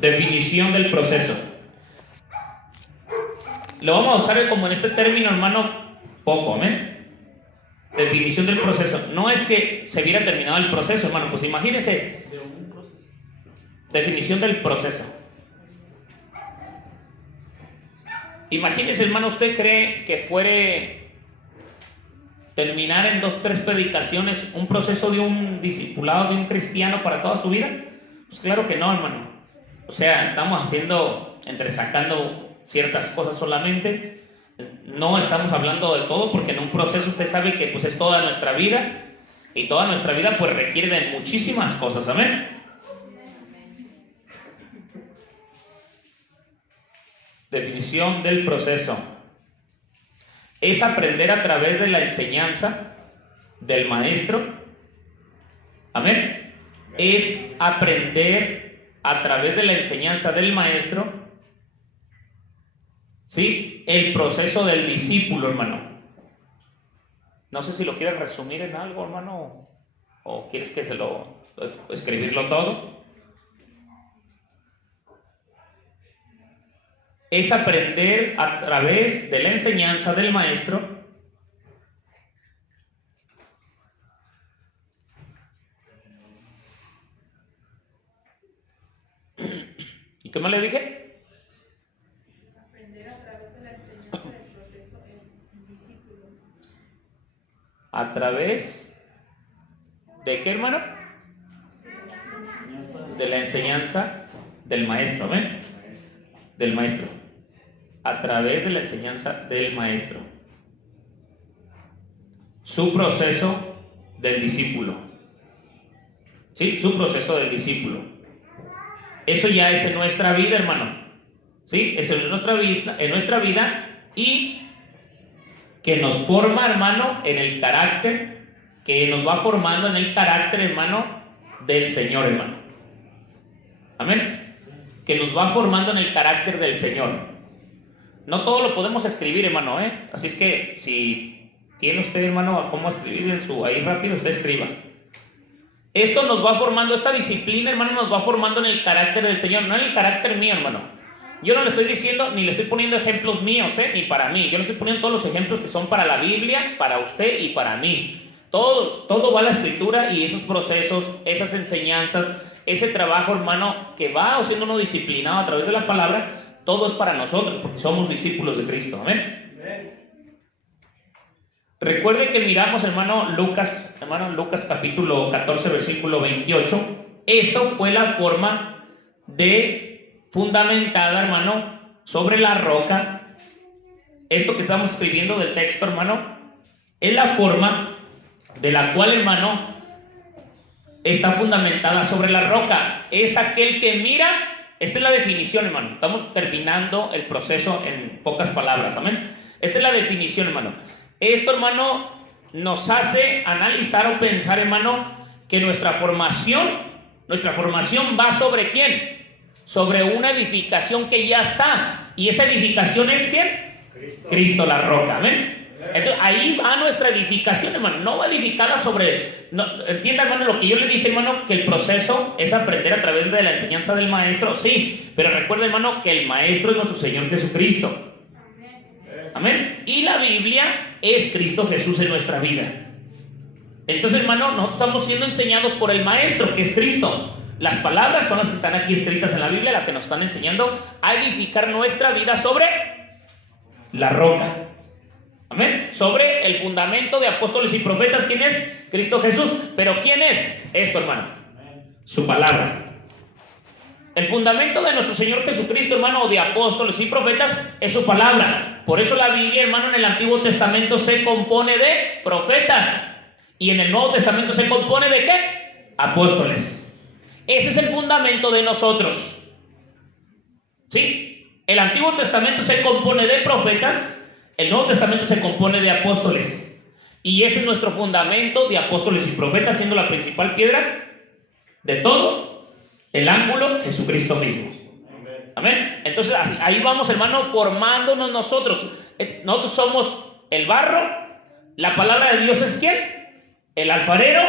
Definición del proceso. Lo vamos a usar como en este término, hermano, poco, amén. Definición del proceso. No es que se hubiera terminado el proceso, hermano, pues imagínese. Definición del proceso. Imagínese, hermano, ¿usted cree que fuere terminar en 2, 3 predicaciones un proceso de un discipulado, de un cristiano para toda su vida? Pues claro que no, hermano. O sea, estamos entresacando ciertas cosas solamente. No estamos hablando de todo, porque en un proceso usted sabe que pues es toda nuestra vida, y toda nuestra vida pues requiere de muchísimas cosas, amén. Definición del proceso. Es aprender a través de la enseñanza del maestro, amén. Es aprender a través de la enseñanza del maestro, ¿sí? El proceso del discípulo, hermano. No sé si lo quieres resumir en algo, hermano, o quieres que escribirlo todo. Es aprender a través de la enseñanza del maestro ¿y qué más le dije? Aprender a través de la enseñanza del proceso del discípulo. ¿A través de qué, hermano? De la enseñanza del maestro, amén. Del maestro. A través de la enseñanza del maestro. Su proceso del discípulo. ¿Sí? Su proceso del discípulo. Eso ya es en nuestra vida, hermano. ¿Sí? Eso es en nuestra vida, y que nos forma, hermano, en el carácter, que nos va formando en el carácter, hermano, del Señor, hermano. Amén. Que nos va formando en el carácter del Señor. No todo lo podemos escribir, hermano, Así es que si tiene usted, hermano, cómo escribir ahí rápido, usted escriba. Esto nos va formando, esta disciplina, hermano, nos va formando en el carácter del Señor, no en el carácter mío, hermano. Yo no le estoy diciendo, ni le estoy poniendo ejemplos míos, ni para mí. Yo le estoy poniendo todos los ejemplos que son para la Biblia, para usted y para mí. Todo va a la Escritura, y esos procesos, esas enseñanzas, ese trabajo, hermano, que va siendo uno disciplinado a través de la palabra, todo es para nosotros, porque somos discípulos de Cristo, amén. Recuerde que miramos, hermano Lucas capítulo 14, versículo 28. Esto fue la forma fundamentada, hermano, sobre la roca. Esto que estamos escribiendo del texto, hermano, es la forma de la cual, hermano, está fundamentada sobre la roca. Es aquel que mira. Esta es la definición, hermano. Estamos terminando el proceso en pocas palabras, amén. Esta es la definición, hermano. Esto, hermano, nos hace analizar o pensar, hermano, que nuestra formación va sobre ¿quién? Sobre una edificación que ya está. ¿Y esa edificación es quién? Cristo la roca, amén. Entonces, ahí va nuestra edificación, hermano. No va edificada sobre... entienda, hermano, lo que yo le dije, hermano, que el proceso es aprender a través de la enseñanza del maestro. Sí, pero recuerda, hermano, que el maestro es nuestro Señor Jesucristo. Amén. Y la Biblia es Cristo Jesús en nuestra vida. Entonces, hermano, nosotros estamos siendo enseñados por el maestro, que es Cristo. Las palabras son las que están aquí escritas en la Biblia, las que nos están enseñando a edificar nuestra vida sobre la roca. Amén. Sobre el fundamento de apóstoles y profetas. ¿Quién es? Cristo Jesús. ¿Pero quién es? Esto, hermano. Su palabra. El fundamento de nuestro Señor Jesucristo, hermano, de apóstoles y profetas, es su palabra. Por eso la Biblia, hermano, en el Antiguo Testamento se compone de profetas. Y en el Nuevo Testamento se compone de ¿qué? Apóstoles. Ese es el fundamento de nosotros. ¿Sí? El Antiguo Testamento se compone de profetas. El Nuevo Testamento se compone de apóstoles. Y ese es nuestro fundamento de apóstoles y profetas, siendo la principal piedra de todo el ángulo Jesucristo mismo. Amén. Entonces ahí vamos, hermano, formándonos nosotros. Nosotros somos el barro. La palabra de Dios es ¿quién? El alfarero.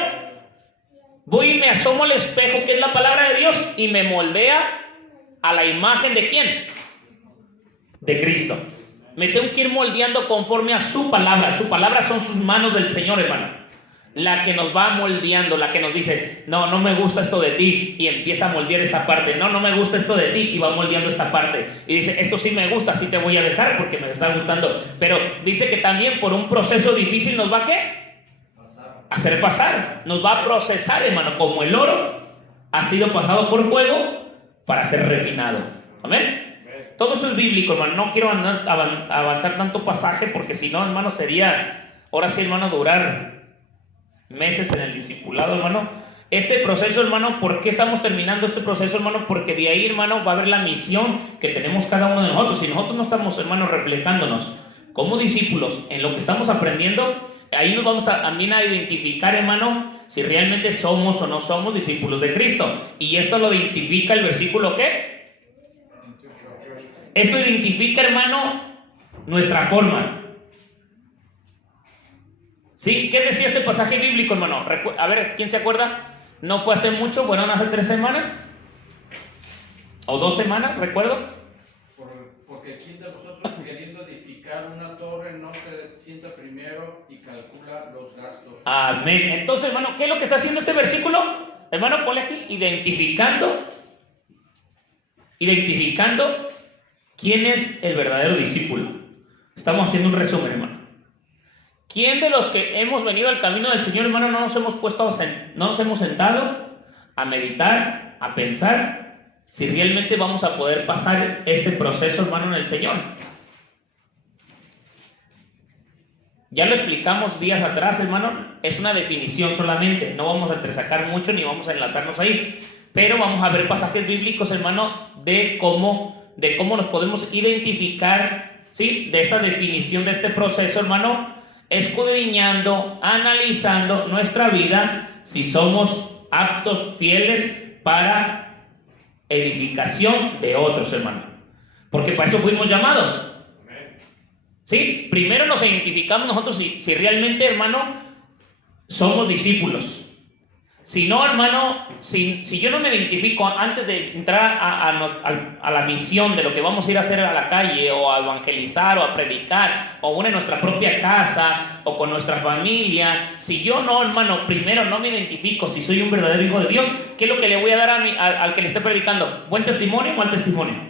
Voy y me asomo al espejo, que es la palabra de Dios, y me moldea a la imagen ¿de quién? De Cristo. Me tengo que ir moldeando conforme a su palabra. Su palabra son sus manos del Señor, hermano. La que nos va moldeando, la que nos dice, no, no me gusta esto de ti, y empieza a moldear esa parte. No, no me gusta esto de ti, y va moldeando esta parte. Y dice, esto sí me gusta, sí te voy a dejar porque me está gustando. Pero dice que también por un proceso difícil nos va a ¿qué? Hacer pasar. Nos va a procesar, hermano, como el oro ha sido pasado por fuego para ser refinado. Amén. Todo eso es bíblico, hermano. No quiero avanzar tanto pasaje porque si no, hermano, sería, ahora sí, hermano, durar meses en el discipulado, hermano. Este proceso, hermano, ¿por qué estamos terminando este proceso, hermano? Porque de ahí, hermano, va a haber la misión que tenemos cada uno de nosotros. Si nosotros no estamos, hermano, reflejándonos como discípulos en lo que estamos aprendiendo, ahí nos vamos también a identificar, hermano, si realmente somos o no somos discípulos de Cristo. Y esto lo identifica el versículo ¿qué? Esto identifica, hermano, nuestra forma. ¿Sí? ¿Qué decía este pasaje bíblico, hermano? A ver, ¿quién se acuerda? No fue hace mucho, fueron hace 3 semanas o 2 semanas, recuerdo. Porque ¿quién de vosotros queriendo edificar una torre no se sienta primero y calcula los gastos? Amén. Entonces, hermano, ¿qué es lo que está haciendo este versículo? Hermano, ponle aquí, identificando quién es el verdadero discípulo. Estamos haciendo un resumen, hermano. ¿Quién de los que hemos venido al camino del Señor, hermano, no nos hemos sentado a meditar, a pensar si realmente vamos a poder pasar este proceso, hermano, en el Señor? Ya lo explicamos días atrás, hermano, es una definición solamente, no vamos a entresacar mucho ni vamos a enlazarnos ahí, pero vamos a ver pasajes bíblicos, hermano, de cómo nos podemos identificar, ¿sí? De esta definición de este proceso, hermano, escudriñando, analizando nuestra vida, si somos aptos, fieles para edificación de otros, hermano. Porque para eso fuimos llamados. ¿Sí? Primero nos identificamos nosotros si realmente, hermano, somos discípulos. Si no, hermano, si yo no me identifico antes de entrar a la misión de lo que vamos a ir a hacer a la calle, o a evangelizar, o a predicar, o en nuestra propia casa, o con nuestra familia, si yo no, hermano, primero no me identifico si soy un verdadero hijo de Dios, ¿qué es lo que le voy a dar al que le esté predicando? ¿Buen testimonio o mal testimonio?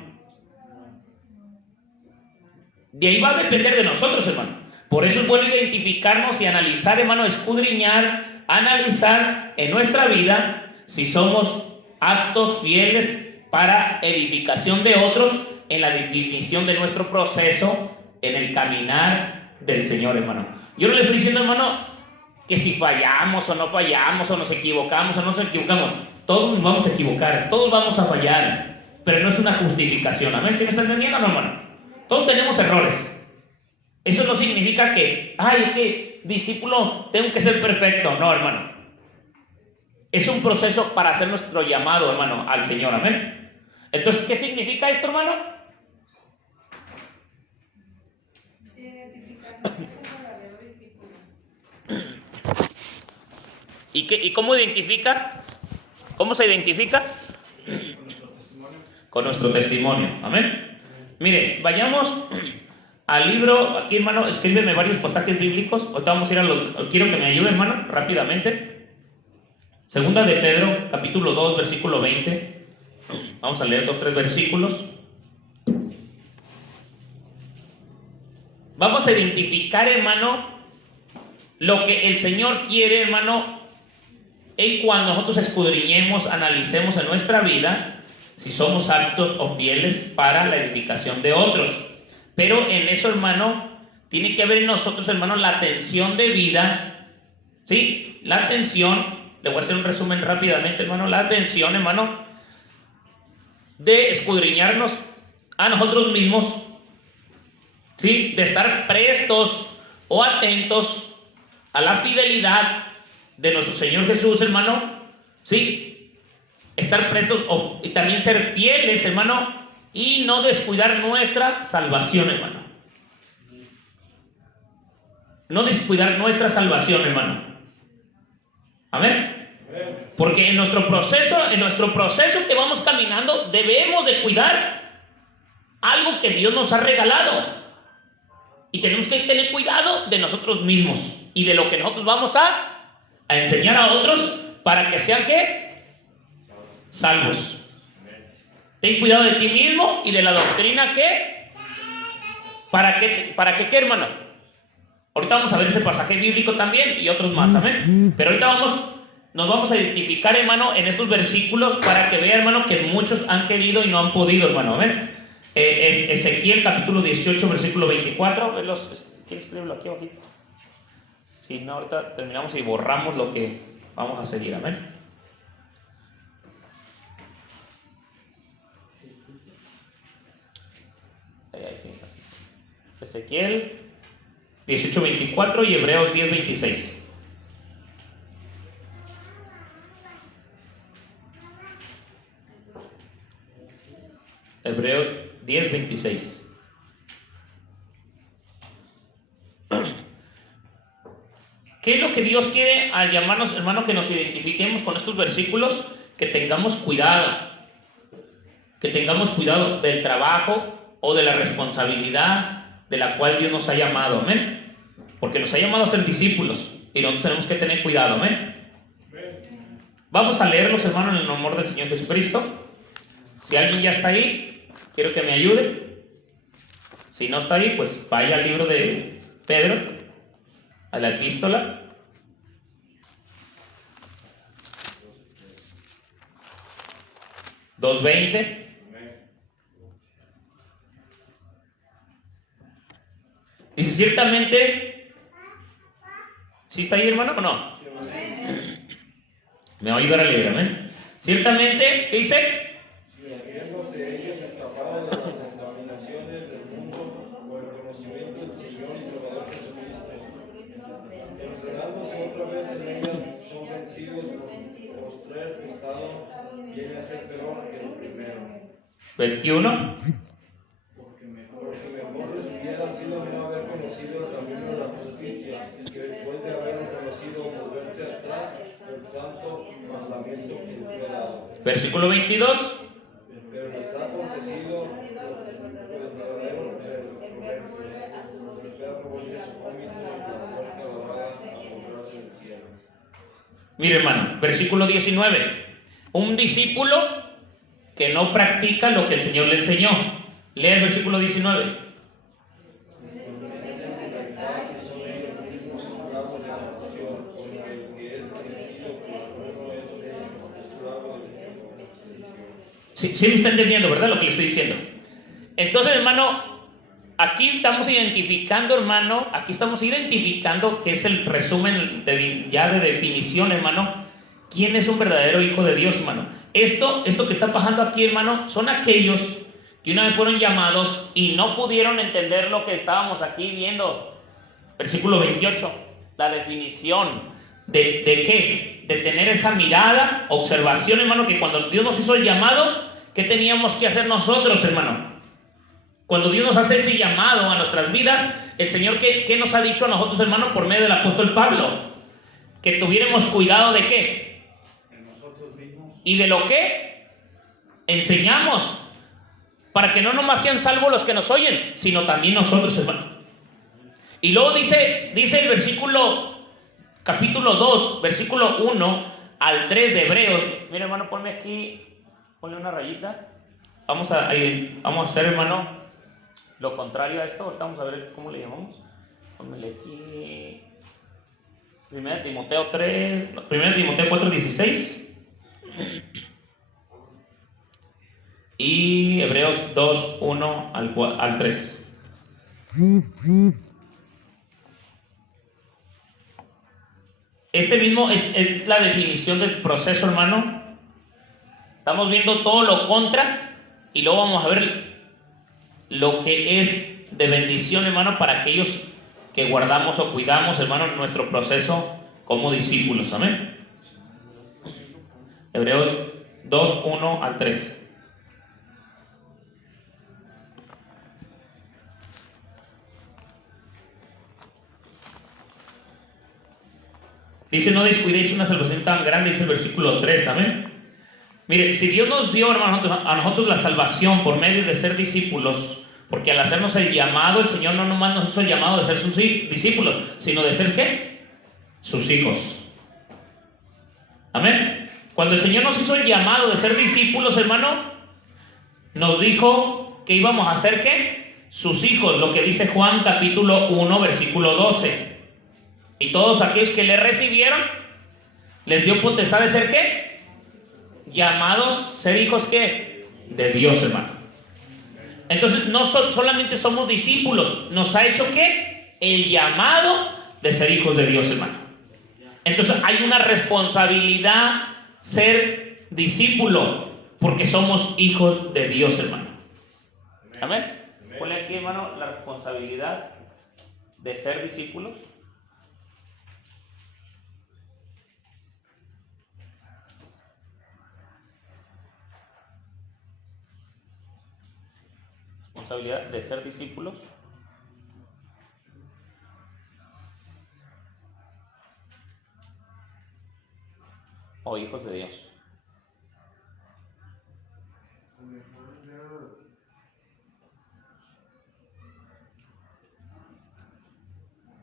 De ahí va a depender de nosotros, hermano. Por eso es bueno identificarnos y analizar, hermano, escudriñar, analizar en nuestra vida si somos aptos, fieles para edificación de otros en la definición de nuestro proceso en el caminar del Señor, hermano. Yo no le estoy diciendo, hermano, que si fallamos o no fallamos, o nos equivocamos o no nos equivocamos. Todos nos vamos a equivocar, todos vamos a fallar, pero no es una justificación. ¿Amén? ¿Sí me están entendiendo, no, hermano? Todos tenemos errores. Eso no significa que, es que discípulo, tengo que ser perfecto. No, hermano. Es un proceso para hacer nuestro llamado, hermano, al Señor. Amén. Entonces, ¿qué significa esto, hermano? Identificación como verdadero discípulo. ¿Y cómo identifica? ¿Cómo se identifica? Con nuestro testimonio. Amén. Mire, vayamos al libro, aquí, hermano, escríbeme varios pasajes bíblicos. Ahorita vamos a ir quiero que me ayude, hermano, rápidamente. Segunda de Pedro, capítulo 2, versículo 20. Vamos a leer 2-3 versículos. Vamos a identificar, hermano, lo que el Señor quiere, hermano, en cuando nosotros escudriñemos, analicemos en nuestra vida, si somos aptos o fieles para la edificación de otros. Pero en eso, hermano, tiene que haber en nosotros, hermano, la atención de vida, ¿sí? La atención, le voy a hacer un resumen rápidamente, hermano, la atención, hermano, de escudriñarnos a nosotros mismos, ¿sí? De estar prestos o atentos a la fidelidad de nuestro Señor Jesús, hermano, ¿sí? Estar prestos y también ser fieles, hermano, y no descuidar nuestra salvación, hermano. No descuidar nuestra salvación, hermano. Amén. Porque en nuestro proceso que vamos caminando, debemos de cuidar algo que Dios nos ha regalado. Y tenemos que tener cuidado de nosotros mismos y de lo que nosotros vamos a enseñar a otros para que sean ¿qué? Salvos. Ten cuidado de ti mismo y de la doctrina que ¿para qué qué, hermano? Ahorita vamos a ver ese pasaje bíblico también y otros más, amén. Pero ahorita nos vamos a identificar, hermano, en estos versículos para que vea, hermano, que muchos han querido y no han podido, hermano, amén. Ezequiel capítulo 18, versículo 24. ¿Quieres escribirlo aquí o aquí? Sí, no, ahorita terminamos y borramos lo que vamos a seguir, amén. Ahí, sí, así. Ezequiel 18, 24 y Hebreos 10, 26. Hebreos 10, 26. ¿Qué es lo que Dios quiere al llamarnos, hermano, que nos identifiquemos con estos versículos? Que tengamos cuidado. Que tengamos cuidado del trabajo o de la responsabilidad de la cual Dios nos ha llamado, amén. Porque nos ha llamado a ser discípulos y nosotros tenemos que tener cuidado, amén. Vamos a leerlos, hermano, en el amor del Señor Jesucristo. Si alguien ya está ahí, quiero que me ayude. Si no está ahí, pues vaya al libro de Pedro, a la epístola. (2:20). Dice, ciertamente, ¿sí está ahí, hermano, o no? Me va a ayudar a leer, amén. Ciertamente, ¿qué dice? Si habiéndose ellos escapado de las contaminaciones del mundo por el conocimiento del Señor y Salvador Jesucristo, encerrándose otra vez en ellas, son vencidos por postrer estado, viene a ser peor que el primero. 21. Porque mejor les hubiera sido no haber conocido el camino de la justicia, que después de haberlo conocido volverse atrás del santo mandamiento que fue dado. Versículo 22. Pero les ha acontecido lo verdadero el perro vuelve su vómito y la puerca lavada a borrarse del cielo. Mire, hermano, versículo 19. Un discípulo que no practica lo que el Señor le enseñó. Lea el versículo 19. Sí, sí me está entendiendo, ¿verdad? Lo que le estoy diciendo. Entonces, hermano, aquí estamos identificando, que es el resumen ya de definición, hermano. ¿Quién es un verdadero hijo de Dios, hermano? Esto que está pasando aquí, hermano, son aquellos que una vez fueron llamados y no pudieron entender lo que estábamos aquí viendo. Versículo 28, la definición de qué, de tener esa mirada, observación, hermano, que cuando Dios nos hizo el llamado, ¿qué teníamos que hacer nosotros, hermano? Cuando Dios nos hace ese llamado a nuestras vidas, el Señor, ¿qué nos ha dicho a nosotros, hermano, por medio del apóstol Pablo? Que tuviéramos cuidado de qué. Y de lo que enseñamos, para que no nomás sean salvos los que nos oyen, sino también nosotros, hermano. Y luego dice el versículo, capítulo 2, versículo 1 al 3 de Hebreos. Mira, hermano, ponme aquí, ponle una rayita. Vamos a hacer, hermano, lo contrario a esto. Ahorita vamos a ver cómo le llamamos. Pónmele aquí. 1 Timoteo 4, 16. Y Hebreos 2, 1 al 3. Este mismo es la definición del proceso, hermano. Estamos viendo todo lo contra y luego vamos a ver lo que es de bendición, hermano, para aquellos que guardamos o cuidamos, hermano, nuestro proceso como discípulos. Amén. Hebreos 2, 1 al 3. Dice, no descuidéis una salvación tan grande, dice el versículo 3, amén. Mire, si Dios nos dio, hermano, a nosotros la salvación por medio de ser discípulos, porque al hacernos el llamado, el Señor no nomás nos hizo el llamado de ser sus discípulos, sino de ser, ¿qué? Sus hijos. Amén. Cuando el Señor nos hizo el llamado de ser discípulos, hermano, nos dijo que íbamos a ser, ¿qué? Sus hijos, lo que dice Juan capítulo 1, versículo 12. Y todos aquellos que le recibieron, les dio potestad de ser, ¿qué? Llamados, ser hijos, ¿qué? De Dios, hermano. Entonces, no solamente somos discípulos, nos ha hecho, ¿qué? El llamado de ser hijos de Dios, hermano. Entonces, hay una responsabilidad ser discípulo, porque somos hijos de Dios, hermano. Amén. Ponle aquí, hermano, la responsabilidad de ser discípulos. Responsabilidad de ser discípulos. O hijos de Dios.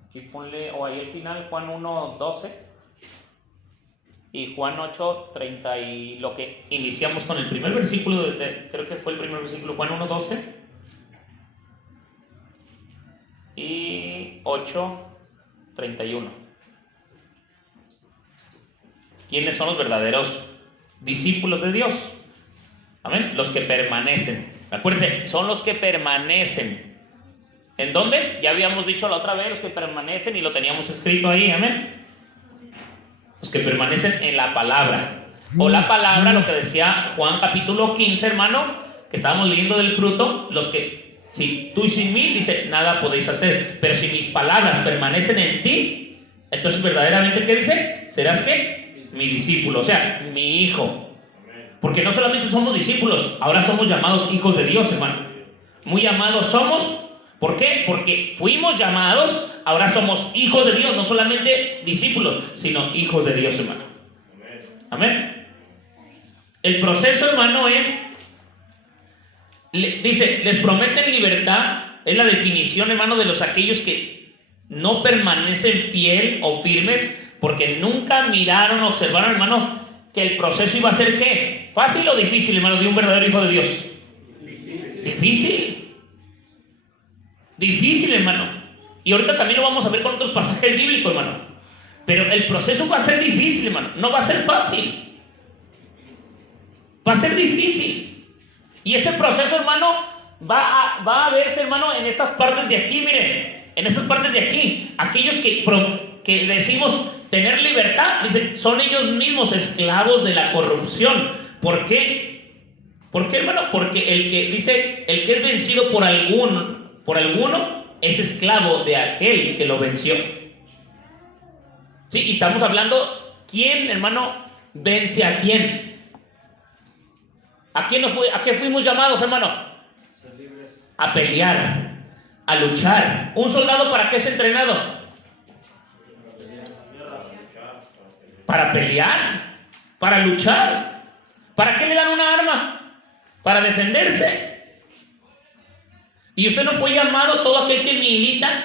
Aquí ponle, o ahí al final, Juan 1:12 y Juan 8:30, y lo que iniciamos con el primer versículo, creo que fue el primer versículo, Juan 1:12 y 8:31. ¿Quiénes son los verdaderos discípulos de Dios? Amén. Los que permanecen. Acuérdense, son los que permanecen. ¿En dónde? Ya habíamos dicho la otra vez, los que permanecen, y lo teníamos escrito ahí, amén. Los que permanecen en la palabra. O la palabra, lo que decía Juan capítulo 15, hermano, que estábamos leyendo del fruto, los que, si tú y sin mí, dice, nada podéis hacer, pero si mis palabras permanecen en ti, entonces verdaderamente, ¿qué dice? Serás, ¿qué? Mi discípulo, o sea, mi hijo. Porque no solamente somos discípulos, ahora somos llamados hijos de Dios, hermano. Muy llamados somos. ¿Por qué? Porque fuimos llamados, ahora somos hijos de Dios, no solamente discípulos, sino hijos de Dios, hermano. Amén. El proceso, hermano, es, dice, les prometen libertad, es la definición, hermano, de los aquellos que no permanecen fiel o firmes, porque nunca miraron, observaron, hermano, que el proceso iba a ser, ¿qué? ¿Fácil o difícil, hermano, de un verdadero hijo de Dios? Difícil. Difícil, hermano. Y ahorita también lo vamos a ver con otros pasajes bíblicos, hermano. Pero el proceso va a ser difícil, hermano. No va a ser fácil. Va a ser difícil. Y ese proceso, hermano, va a verse, hermano, en estas partes de aquí, miren. En estas partes de aquí. Aquellos que decimos tener libertad, dice, son ellos mismos esclavos de la corrupción. ¿Por qué? ¿Por qué, hermano? Porque el que dice, el que es vencido por alguno es esclavo de aquel que lo venció. Sí, y estamos hablando, ¿quién, hermano, vence a quién? ¿A qué fuimos llamados, hermano? A pelear, a luchar. ¿Un soldado para qué es entrenado? Para pelear, para luchar. ¿Para qué le dan una arma? Para defenderse. Y usted no fue llamado, todo aquel que milita.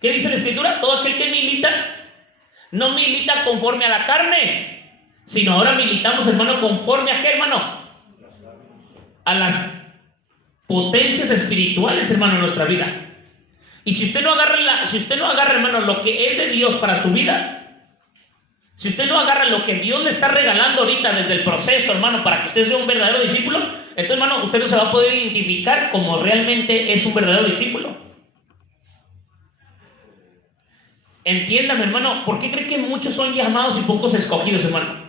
¿Qué dice la Escritura? Todo aquel que milita, no milita conforme a la carne, sino ahora militamos, hermano, conforme a qué, hermano? A las potencias espirituales, hermano, en nuestra vida. Y si usted no agarra, hermano, lo que es de Dios para su vida, si usted no agarra lo que Dios le está regalando ahorita desde el proceso, hermano, para que usted sea un verdadero discípulo, entonces, hermano, usted no se va a poder identificar como realmente es un verdadero discípulo. Entiéndame, hermano, ¿por qué cree que muchos son llamados y pocos escogidos, hermano?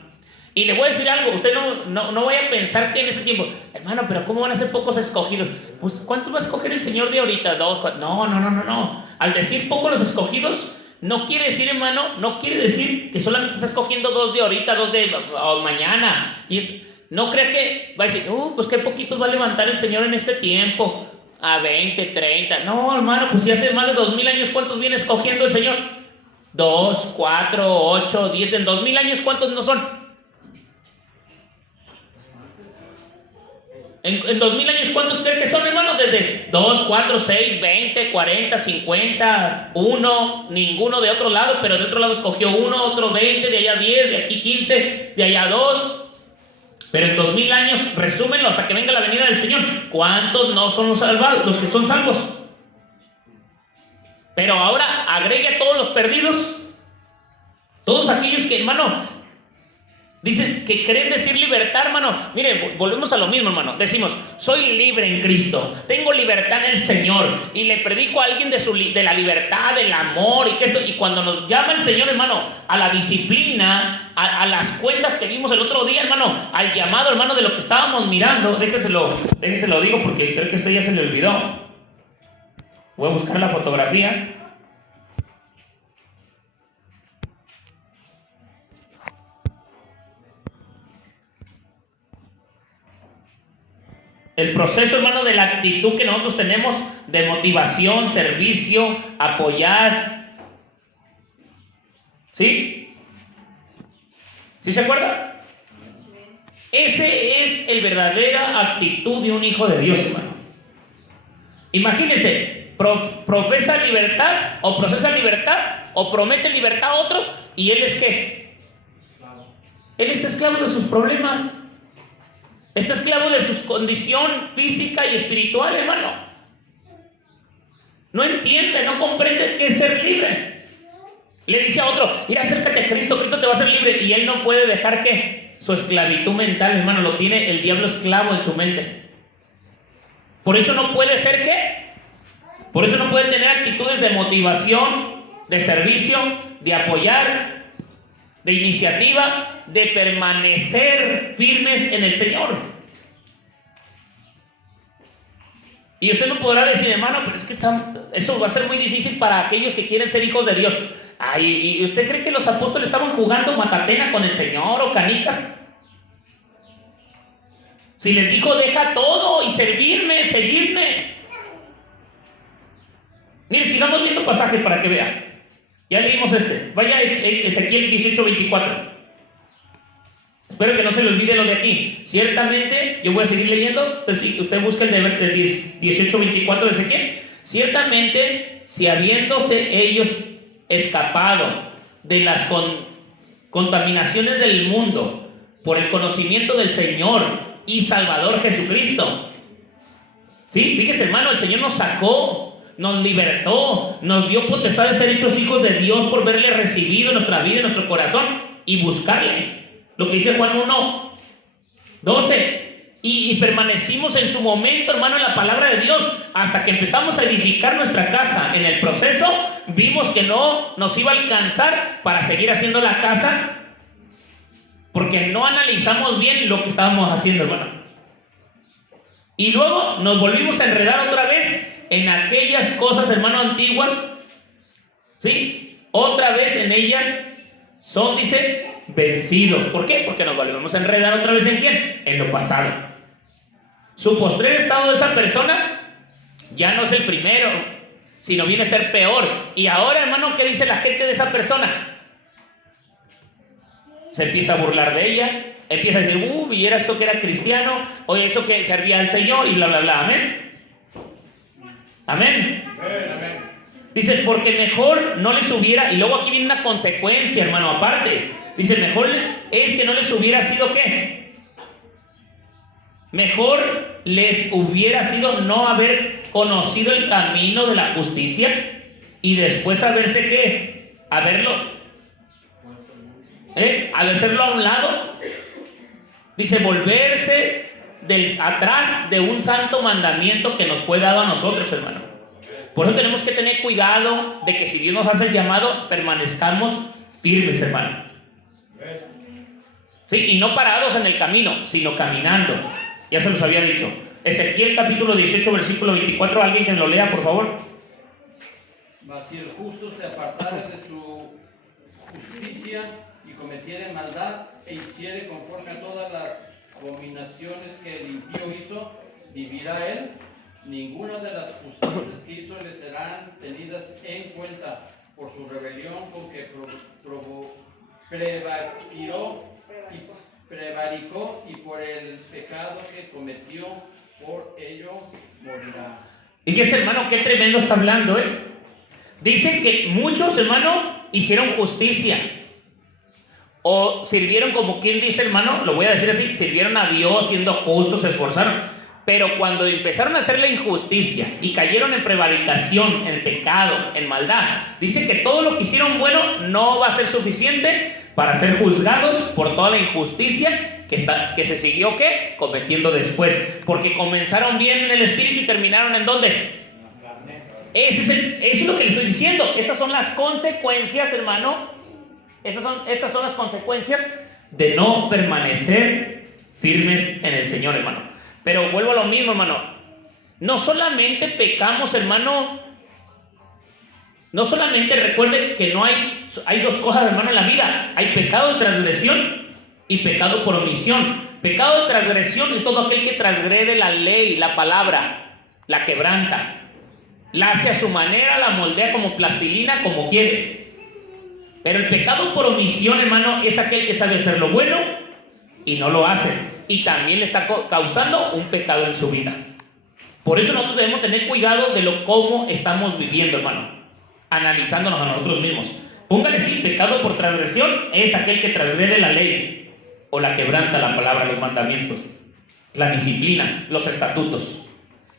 Y le voy a decir algo, usted no vaya a pensar que en este tiempo, hermano, pero ¿cómo van a ser pocos escogidos? Pues, ¿cuántos va a escoger el Señor de ahorita? ¿2, 4? No. Al decir pocos los escogidos, no quiere decir, hermano, no quiere decir que solamente está escogiendo 2 de ahorita, 2 de mañana. Y no crea que va a decir, pues qué poquitos va a levantar el Señor en este tiempo, a 20, 30. No, hermano, pues si hace más de 2000 años, ¿cuántos viene escogiendo el Señor? 2, 4, 8, 10. En 2000 años, ¿cuántos no son? En 2000 años, ¿cuántos creen que son, hermanos? Desde 2, 4, 6, 20, 40, 50, 1, ninguno de otro lado, pero de otro lado escogió 1, otro 20, de allá 10, de aquí 15, de allá 2. Pero en 2000 años, resúmenlo hasta que venga la venida del Señor. ¿Cuántos no son los salvados, los que son salvos? Pero ahora agregue a todos los perdidos, todos aquellos que, hermano, dicen que creen decir libertad, hermano. Mire, volvemos a lo mismo, hermano. Decimos, soy libre en Cristo, tengo libertad en el Señor, y le predico a alguien de la libertad, del amor, y cuando nos llama el Señor, hermano, a la disciplina, a las cuentas que vimos el otro día, hermano, al llamado, hermano, de lo que estábamos mirando, déjeselo digo porque creo que usted ya se le olvidó. Voy a buscar la fotografía. El proceso, hermano, de la actitud que nosotros tenemos de motivación, servicio, apoyar. ¿Sí? ¿Sí se acuerda? Ese es el verdadera actitud de un hijo de Dios, hermano. Imagínense, profesa libertad o procesa libertad o promete libertad a otros, y él es ¿qué? Él está esclavo de sus problemas. Está esclavo de su condición física y espiritual, hermano. No entiende, no comprende qué es ser libre. Le dice a otro, mira, acércate a Cristo, Cristo te va a hacer libre. Y él no puede dejar que su esclavitud mental, hermano, lo tiene el diablo esclavo en su mente. Por eso no puede ser ¿qué? Por eso no puede tener actitudes de motivación, de servicio, de apoyar, de iniciativa, de permanecer firmes en el Señor. Y usted no podrá decir, hermano, pero es que eso va a ser muy difícil para aquellos que quieren ser hijos de Dios. Ay, ¿y usted cree que los apóstoles estaban jugando matatena con el Señor o canicas? Si les dijo, deja todo y servirme, seguirme. Mire, sigamos viendo pasajes para que vea. Ya leímos Vaya a Ezequiel 18:24. Espero que no se le olvide lo de aquí. Ciertamente, yo voy a seguir leyendo. Usted busca el de 18:24 de Ezequiel. Ciertamente, si habiéndose ellos escapado de las contaminaciones del mundo por el conocimiento del Señor y Salvador Jesucristo. ¿Sí? Fíjese, hermano, el Señor nos sacó, nos libertó, nos dio potestad de ser hechos hijos de Dios por verle recibido en nuestra vida, en nuestro corazón y buscarle. Lo que dice Juan 1:12. Y permanecimos en su momento, hermano, en la palabra de Dios, hasta que empezamos a edificar nuestra casa. En el proceso vimos que no nos iba a alcanzar para seguir haciendo la casa, porque no analizamos bien lo que estábamos haciendo, hermano. Y luego nos volvimos a enredar otra vez en aquellas cosas, hermano, antiguas. ¿Sí? Otra vez en ellas son, dice, vencidos. ¿Por qué? Porque nos volvemos a enredar otra vez ¿en quién? En lo pasado. Su postrer estado de esa persona ya no es el primero, sino viene a ser peor. Y ahora, hermano, ¿qué dice la gente de esa persona? Se empieza a burlar de ella, empieza a decir, y era eso que era cristiano, o eso que servía al Señor, y bla, bla, bla. Amén. Amén. Amén. Dice, porque mejor no les hubiera, y luego aquí viene una consecuencia, hermano, aparte. Dice, mejor es que no les hubiera sido ¿qué? Mejor les hubiera sido no haber conocido el camino de la justicia y después haberse ¿qué? Haberlo a un lado. Dice, volverse atrás de un santo mandamiento que nos fue dado a nosotros, hermano. Por eso tenemos que tener cuidado de que si Dios nos hace el llamado, permanezcamos firmes, hermano. Sí, y no parados en el camino, sino caminando. Ya se los había dicho. Ezequiel capítulo 18, versículo 24. Alguien que me lo lea, por favor. Mas si el justo se apartare de su justicia y cometiere maldad e hiciere conforme a todas las abominaciones que el impío hizo, vivirá él. Ninguna de las justicias que hizo le serán tenidas en cuenta, por su rebelión, porque prevaricó y por el pecado que cometió, por ello morirá. Fíjese, hermano, qué tremendo está hablando, ¿eh? Dice que muchos, hermano, hicieron justicia. O sirvieron, como quien dice, hermano, lo voy a decir así, sirvieron a Dios siendo justos, se esforzaron. Pero cuando empezaron a hacer la injusticia y cayeron en prevaricación, en pecado, en maldad, dice que todo lo que hicieron bueno no va a ser suficiente para ser juzgados por toda la injusticia que se siguió, ¿qué? Cometiendo después. Porque comenzaron bien en el espíritu y terminaron ¿en dónde? Eso es lo que le estoy diciendo. Estas son las consecuencias, hermano. Estas son las consecuencias de no permanecer firmes en el Señor, hermano. Pero vuelvo a lo mismo, hermano. No solamente pecamos, hermano. No solamente recuerde que no hay dos cosas, hermano, en la vida. Hay pecado de transgresión y pecado por omisión. Pecado de transgresión es todo aquel que transgrede la ley, la palabra, la quebranta, la hace a su manera, la moldea como plastilina, como quiere. Pero el pecado por omisión, hermano, es aquel que sabe hacer lo bueno y no lo hace. Y también le está causando un pecado en su vida. Por eso nosotros debemos tener cuidado de cómo estamos viviendo, hermano. Analizándonos a nosotros mismos. Póngale sí, pecado por transgresión es aquel que transgrede la ley o la quebranta, la palabra, los mandamientos, la disciplina, los estatutos.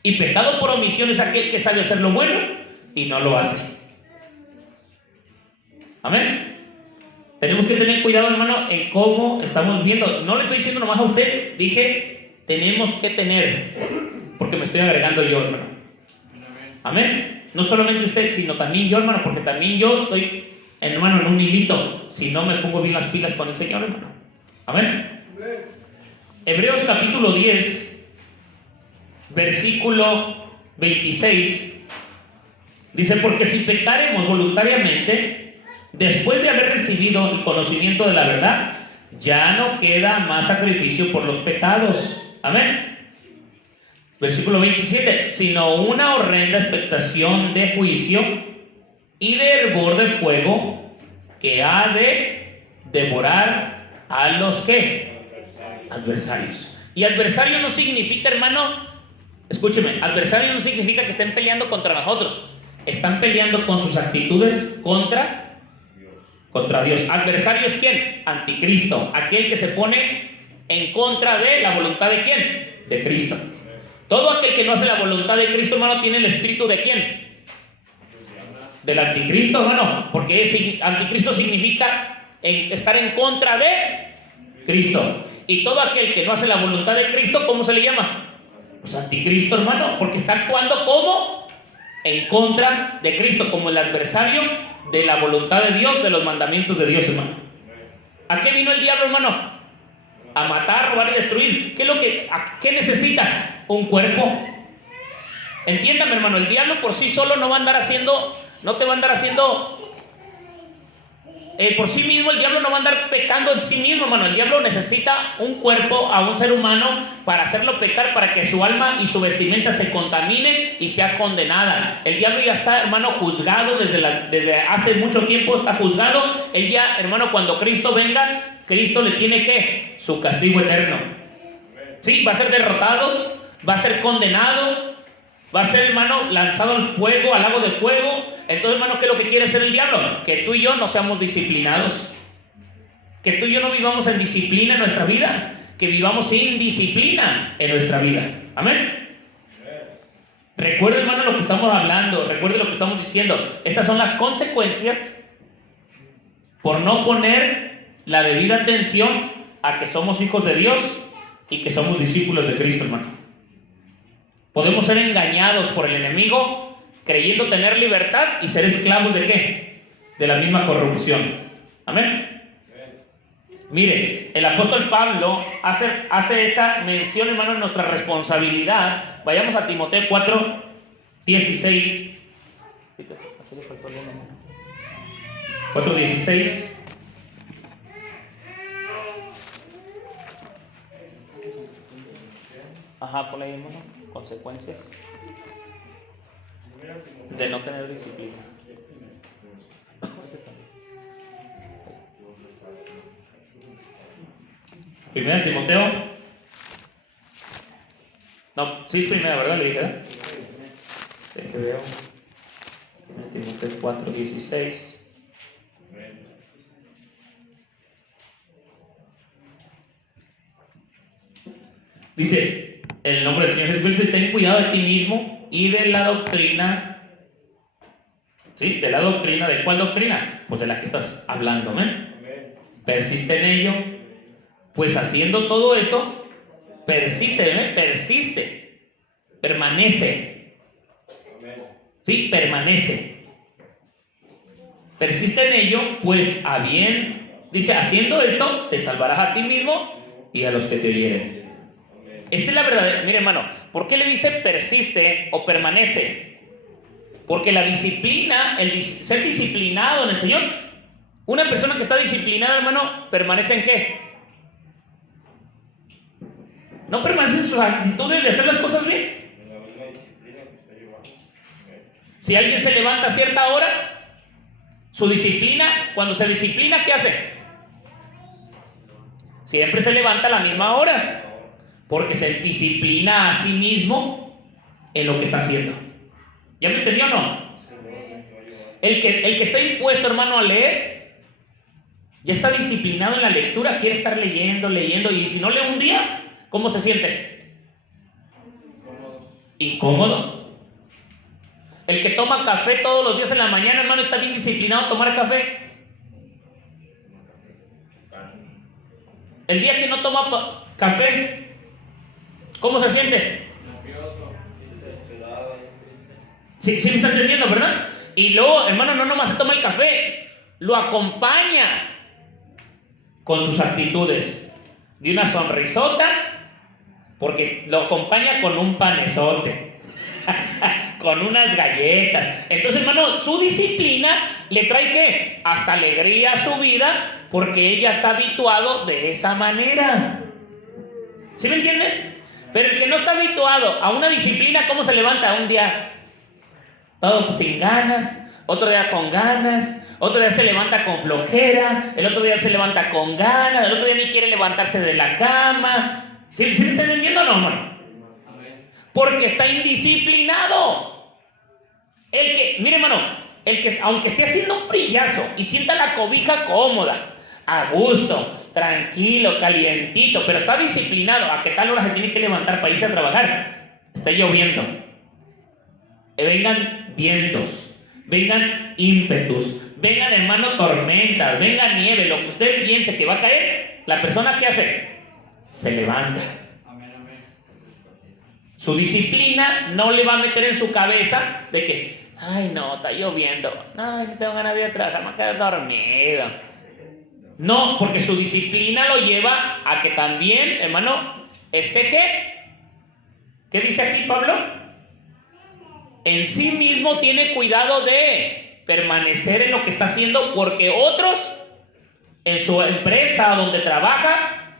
Y pecado por omisión es aquel que sabe hacer lo bueno y no lo hace. Amén. Tenemos que tener cuidado, hermano, en cómo estamos viendo. No le estoy diciendo nomás a usted, dije, tenemos que tener, porque me estoy agregando yo, hermano. Amén. No solamente usted, sino también yo, hermano, porque también yo estoy, hermano, en un hilito, si no me pongo bien las pilas con el Señor, hermano. Amén. Hebreos capítulo 10, versículo 26, dice, porque si pecaremos voluntariamente, después de haber recibido el conocimiento de la verdad, ya no queda más sacrificio por los pecados. Amén. Versículo 27, sino una horrenda expectación de juicio y de hervor de fuego que ha de devorar a los que adversarios. Y adversario no significa, hermano, escúcheme, adversario no significa que estén peleando contra nosotros. Están peleando con sus actitudes contra Dios. ¿Adversario es quién? Anticristo, aquel que se pone en contra de la voluntad de quién? De Cristo. Todo aquel que no hace la voluntad de Cristo, hermano, tiene el espíritu de quién? Del anticristo, hermano, porque anticristo significa estar en contra de Cristo. Y todo aquel que no hace la voluntad de Cristo, ¿cómo se le llama? Pues anticristo, hermano, porque está actuando como en contra de Cristo, como el adversario de la voluntad de Dios, de los mandamientos de Dios, hermano. ¿A qué vino el diablo, hermano? A matar, robar y destruir. ¿Qué necesita? Un cuerpo. Entiéndame, hermano, el diablo por sí solo no te va a andar haciendo, por sí mismo el diablo no va a andar pecando en sí mismo, hermano. El diablo necesita un cuerpo a un ser humano para hacerlo pecar, para que su alma y su vestimenta se contamine y sea condenada. El diablo ya está, hermano, juzgado desde hace mucho tiempo, está juzgado. Él ya, hermano, cuando Cristo venga, Cristo le tiene ¿qué? Su castigo eterno. Sí, va a ser derrotado, va a ser condenado, va a ser, hermano, lanzado al fuego, al lago de fuego. Entonces, hermano, ¿qué es lo que quiere hacer el diablo? Que tú y yo no seamos disciplinados. Que tú y yo no vivamos en disciplina en nuestra vida. Que vivamos sin disciplina en nuestra vida. Amén. Recuerde, hermano, lo que estamos hablando. Recuerde lo que estamos diciendo. Estas son las consecuencias por no poner la debida atención a que somos hijos de Dios y que somos discípulos de Cristo, hermano. Podemos ser engañados por el enemigo creyendo tener libertad y ser esclavos ¿de qué? De la misma corrupción. Amén. Mire, el apóstol Pablo hace esta mención, hermano, en nuestra responsabilidad. Vayamos a Timoteo 4:16. 4:16. Ajá, ponle ahí, hermano. Consecuencias de no tener disciplina. Primera Timoteo. No, sí es primera, ¿verdad? Le dije, ¿verdad? Es que veo. Primera Timoteo 4:16. Dice, en el nombre del Señor Jesucristo, ten cuidado de ti mismo y de la doctrina. ¿Sí? De la doctrina. ¿De cuál doctrina? Pues de la que estás hablando, ¿amén? Persiste en ello, pues haciendo todo esto, persiste, ¿amén? Persiste, permanece. ¿Sí? Permanece. Persiste en ello, pues a bien, dice, haciendo esto, te salvarás a ti mismo y a los que te oyeren. Esta es la verdad. Mire, hermano, ¿por qué le dice persiste o permanece? Porque la disciplina, ser disciplinado en el Señor, una persona que está disciplinada, hermano, ¿permanece en qué? No permanece en sus actitudes de hacer las cosas bien. La misma disciplina que está llevando. Si alguien se levanta a cierta hora, su disciplina, cuando se disciplina, ¿qué hace? Siempre se levanta a la misma hora. Porque se disciplina a sí mismo en lo que está haciendo. ¿Ya me entendió o no? El que está impuesto, hermano, a leer, ya está disciplinado en la lectura, quiere estar leyendo, y si no lee un día, ¿cómo se siente? Incómodo. El que toma café todos los días en la mañana, hermano, está bien disciplinado a tomar café. El día que no toma café, ¿cómo se siente? Sí, sí me está entendiendo, ¿verdad? Y luego, hermano, no nomás se toma el café, lo acompaña con sus actitudes. De una sonrisota, porque lo acompaña con un panezote, con unas galletas. Entonces, hermano, su disciplina le trae ¿qué? Hasta alegría a su vida, porque él ya está habituado de esa manera. ¿Sí me entienden? Pero el que no está habituado a una disciplina, ¿cómo se levanta? Un día todo sin ganas, otro día con ganas, otro día se levanta con flojera, el otro día se levanta con ganas, el otro día ni quiere levantarse de la cama. ¿Sí me está entendiendo o no, hermano? Porque está indisciplinado. Mire, hermano, el que aunque esté haciendo un frillazo y sienta la cobija cómoda, a gusto, tranquilo, calientito, pero está disciplinado, ¿a qué tal hora se tiene que levantar para irse a trabajar? Está lloviendo. Vengan vientos, vengan ímpetus, vengan, hermano, tormentas, venga nieve, lo que usted piense que va a caer, la persona ¿qué hace? Se levanta. Su disciplina no le va a meter en su cabeza de que, ay no, está lloviendo, ay, no tengo ganas de ir a trabajar, me voy a quedar dormido. No, porque su disciplina lo lleva a que también, hermano, ¿qué? ¿Qué dice aquí Pablo? En sí mismo tiene cuidado de permanecer en lo que está haciendo, porque otros en su empresa donde trabaja,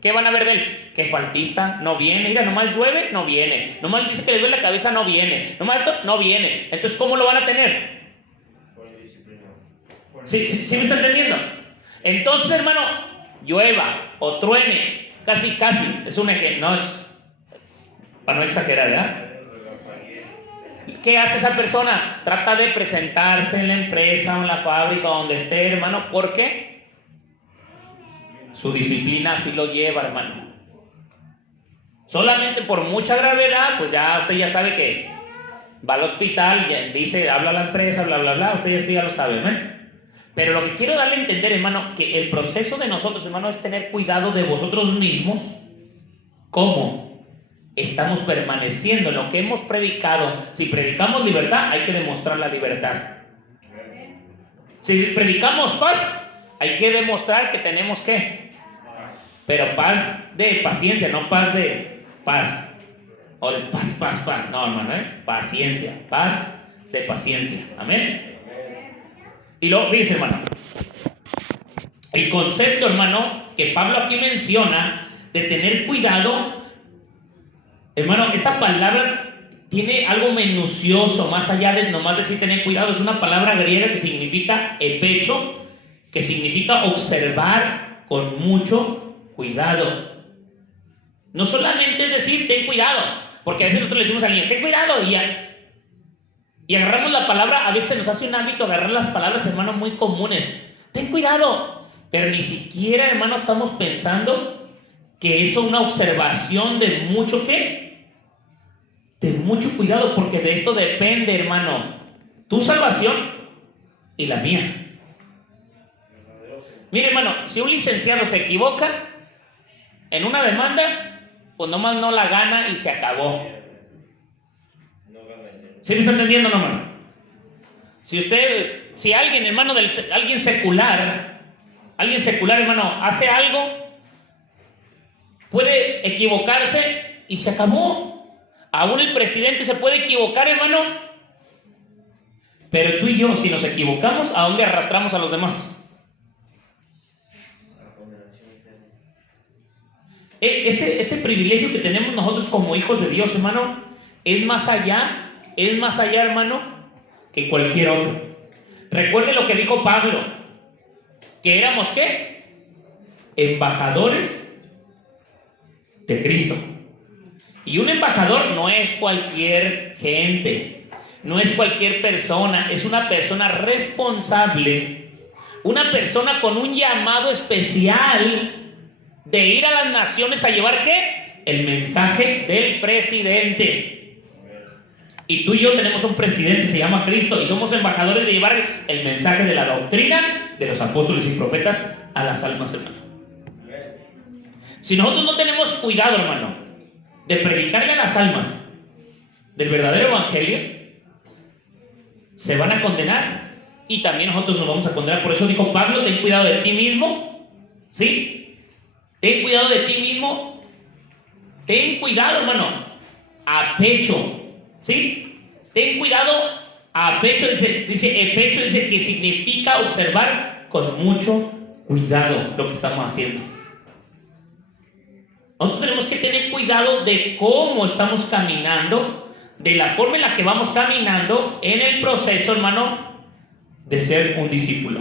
¿qué van a ver de él? Que faltista, no viene, mira, nomás llueve, no viene, nomás dice que le duele la cabeza, no viene, nomás esto, no viene. Entonces, ¿cómo lo van a tener? Por disciplina. ¿Sí me está entendiendo? Entonces, hermano, llueva o truene, casi, es un ejemplo, no es, para no exagerar, ¿verdad? ¿Qué hace esa persona? Trata de presentarse en la empresa o en la fábrica donde esté, hermano. ¿Por qué? Su disciplina así lo lleva, hermano. Solamente por mucha gravedad, pues ya usted ya sabe que va al hospital, ya dice, habla a la empresa, bla, bla, bla. Usted ya sí ya lo sabe, ¿verdad? Pero lo que quiero darle a entender, hermano, que el proceso de nosotros, hermano, es tener cuidado de vosotros mismos. ¿Cómo? Estamos permaneciendo en lo que hemos predicado. Si predicamos libertad, hay que demostrar la libertad. Si predicamos paz, hay que demostrar que tenemos ¿qué? Pero paz de paciencia, no paz de paz. O de paz. No, hermano, paciencia. Paz de paciencia. Amén. Y luego, fíjense, hermano, el concepto, hermano, que Pablo aquí menciona de tener cuidado, hermano, esta palabra tiene algo minucioso, más allá de nomás decir tener cuidado. Es una palabra griega que significa epecho, que significa observar con mucho cuidado. No solamente es decir, ten cuidado, porque a veces nosotros le decimos al niño, ten cuidado, y agarramos la palabra, a veces nos hace un hábito agarrar las palabras, hermano, muy comunes. Ten cuidado, pero ni siquiera, hermano, estamos pensando que eso es una observación de mucho, ¿qué? De mucho cuidado, porque de esto depende, hermano, tu salvación y la mía. Mire, hermano, si un licenciado se equivoca en una demanda, pues nomás no la gana y se acabó. ¿Sí me está entendiendo, no, hermano? Si alguien, hermano, alguien secular, hermano, hace algo, puede equivocarse y se acabó. Aún el presidente se puede equivocar, hermano. Pero tú y yo, si nos equivocamos, ¿a dónde arrastramos a los demás? Este privilegio que tenemos nosotros como hijos de Dios, hermano, es más allá, hermano, que cualquier otro. Recuerde lo que dijo Pablo, que éramos, ¿qué? Embajadores de Cristo. Y un embajador no es cualquier gente, no es cualquier persona, es una persona responsable, una persona con un llamado especial de ir a las naciones a llevar, ¿qué? El mensaje del presidente. Y tú y yo tenemos un presidente, se llama Cristo, y somos embajadores de llevar el mensaje de la doctrina de los apóstoles y profetas a las almas, hermano. Si nosotros no tenemos cuidado, hermano, de predicarle a las almas del verdadero evangelio, se van a condenar y también nosotros nos vamos a condenar. Por eso dijo Pablo, ten cuidado de ti mismo, ¿sí? Ten cuidado de ti mismo. Ten cuidado, hermano, a pecho, ¿sí? Ten cuidado a pecho, dice pecho, dice que significa observar con mucho cuidado lo que estamos haciendo. Nosotros tenemos que tener cuidado de cómo estamos caminando, de la forma en la que vamos caminando en el proceso, hermano, de ser un discípulo.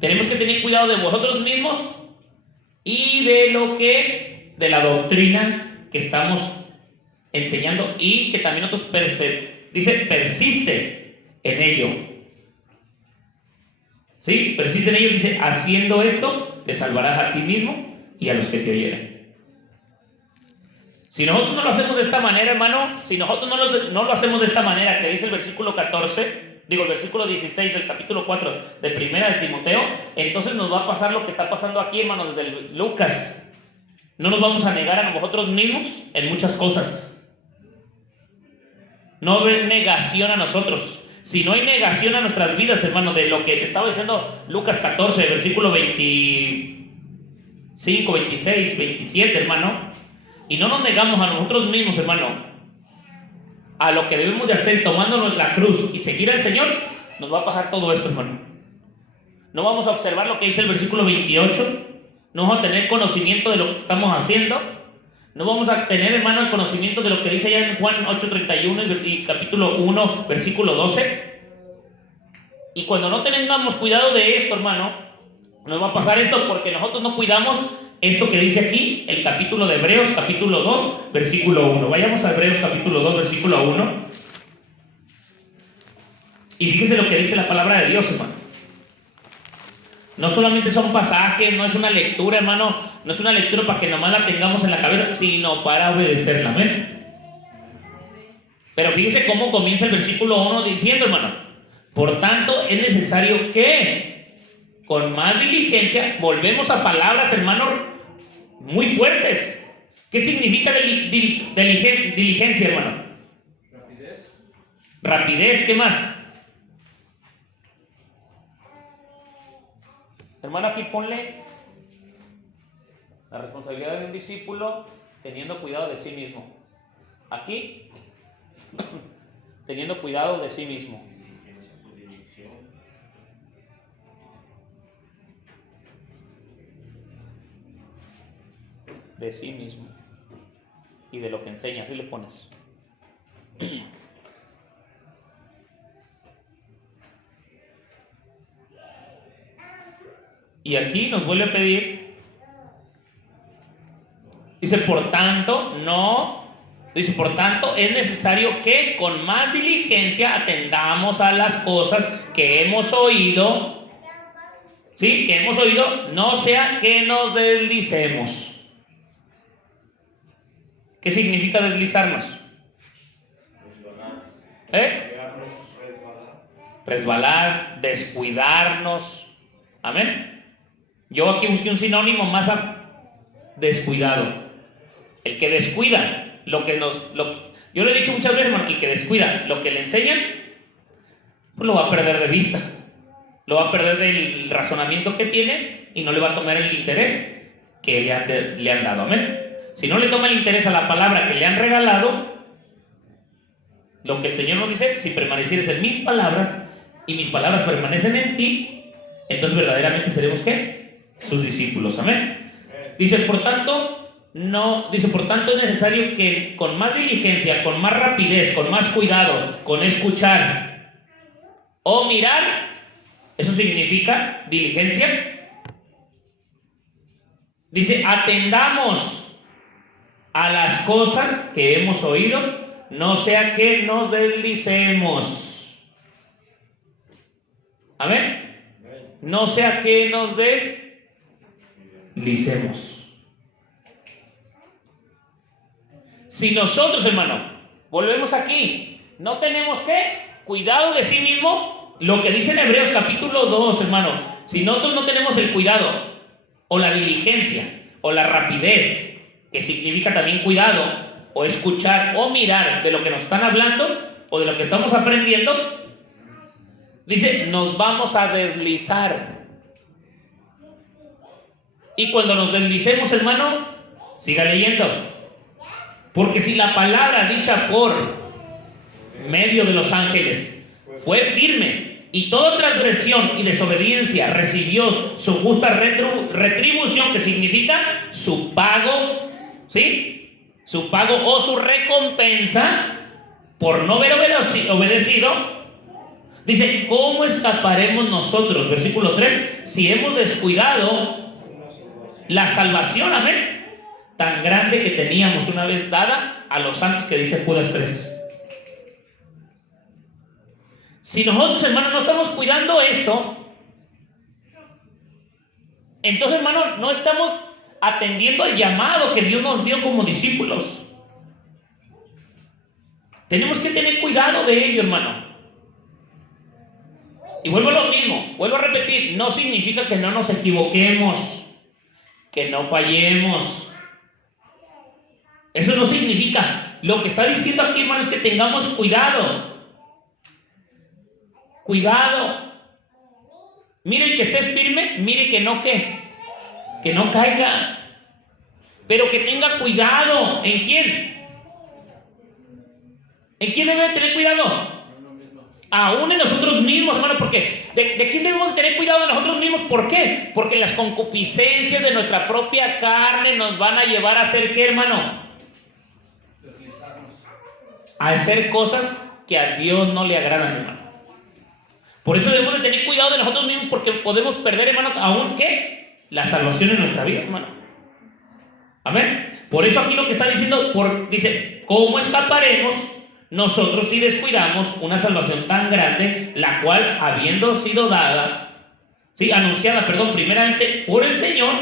Tenemos que tener cuidado de vosotros mismos y de la doctrina que estamos enseñando y que también nosotros persiste en ello. ¿Sí? Persiste en ello, dice, haciendo esto te salvarás a ti mismo y a los que te oyeran. Si nosotros no lo hacemos de esta manera, hermano, si nosotros no lo hacemos de esta manera, que dice el versículo 16 del capítulo 4 de Primera de Timoteo, entonces nos va a pasar lo que está pasando aquí, hermano, desde Lucas. No nos vamos a negar a nosotros mismos en muchas cosas. No haber negación a nosotros. Si no hay negación a nuestras vidas, hermano, de lo que te estaba diciendo Lucas 14, versículo 25, 26, 27, hermano, y no nos negamos a nosotros mismos, hermano, a lo que debemos de hacer tomándonos la cruz y seguir al Señor, nos va a pasar todo esto, hermano. No vamos a observar lo que dice el versículo 28, no vamos a tener conocimiento de lo que estamos haciendo, no vamos a tener, hermano, el conocimiento de lo que dice allá en Juan 8:31 y capítulo 1, versículo 12. Y cuando no tengamos cuidado de esto, hermano, nos va a pasar esto porque nosotros no cuidamos esto que dice aquí, el capítulo de Hebreos, capítulo 2, versículo 1. Vayamos a Hebreos, capítulo 2, versículo 1. Y fíjese lo que dice la palabra de Dios, hermano. No solamente son pasajes, no es una lectura, hermano, no es una lectura para que nomás la tengamos en la cabeza, sino para obedecerla, amén. Pero fíjese cómo comienza el versículo 1 diciendo, hermano, por tanto es necesario que con más diligencia, volvemos a palabras, hermano, muy fuertes. ¿Qué significa diligencia, hermano? Rapidez, ¿qué más? Hermano, aquí ponle la responsabilidad de un discípulo teniendo cuidado de sí mismo. Aquí, teniendo cuidado de sí mismo. De sí mismo. Y de lo que enseña, así le pones. Y aquí nos vuelve a pedir Dice, por tanto, es necesario que con más diligencia atendamos a las cosas que hemos oído, ¿sí? Que hemos oído, no sea que nos deslicemos. ¿Qué significa deslizarnos? Resbalar, descuidarnos. Amén. Yo aquí busqué un sinónimo más a descuidado. El que descuida yo le he dicho muchas veces, hermano, el que descuida lo que le enseñan, pues lo va a perder de vista, lo va a perder del razonamiento que tiene y no le va a tomar el interés que le han dado. Amén. Si no le toma el interés a la palabra que le han regalado, lo que el Señor nos dice, si permanecieres en mis palabras y mis palabras permanecen en ti, entonces verdaderamente seremos ¿qué? Sus discípulos. Amén. Dice, por tanto es necesario que con más diligencia, con más rapidez, con más cuidado, con escuchar o mirar, eso significa diligencia. Dice, atendamos a las cosas que hemos oído, no sea que nos deslicemos. Amén. No sea que nos deslicemos. Si nosotros, hermano, volvemos aquí, no tenemos cuidado de sí mismo, lo que dice en Hebreos capítulo 2, hermano, si nosotros no tenemos el cuidado, o la diligencia, o la rapidez, que significa también cuidado, o escuchar, o mirar de lo que nos están hablando, o de lo que estamos aprendiendo, dice, nos vamos a deslizar. Y cuando nos deslicemos, hermano, siga leyendo. Porque si la palabra dicha por medio de los ángeles fue firme y toda transgresión y desobediencia recibió su justa retribución, que significa su pago, ¿sí? Su pago o su recompensa por no haber obedecido, dice, ¿cómo escaparemos nosotros? Versículo 3, si hemos descuidado la salvación, amén, tan grande que teníamos una vez dada a los santos, que dice Judas 3. Si nosotros, hermanos, no estamos cuidando esto, entonces, hermanos, no estamos atendiendo al llamado que Dios nos dio como discípulos. Tenemos que tener cuidado de ello, hermano. Y vuelvo a lo mismo, vuelvo a repetir, no significa que no nos equivoquemos, que no fallemos. Eso no significa. Lo que está diciendo aquí, hermano, es que tengamos cuidado. Cuidado. Mire y que esté firme, mire que no caiga. Pero que tenga cuidado. ¿En quién? ¿En quién debe tener cuidado? Aún en nosotros mismos, hermano, porque ¿de quién debemos tener cuidado? De nosotros mismos. ¿Por qué? Porque las concupiscencias de nuestra propia carne nos van a llevar a hacer ¿qué, hermano? A hacer cosas que a Dios no le agradan, hermano. Por eso debemos de tener cuidado de nosotros mismos, porque podemos perder, hermano, aún ¿qué? La salvación en nuestra vida, hermano. Amén. Por eso aquí lo que está diciendo, dice, ¿cómo escaparemos nosotros si descuidamos una salvación tan grande, la cual, habiendo sido anunciada, primeramente por el Señor,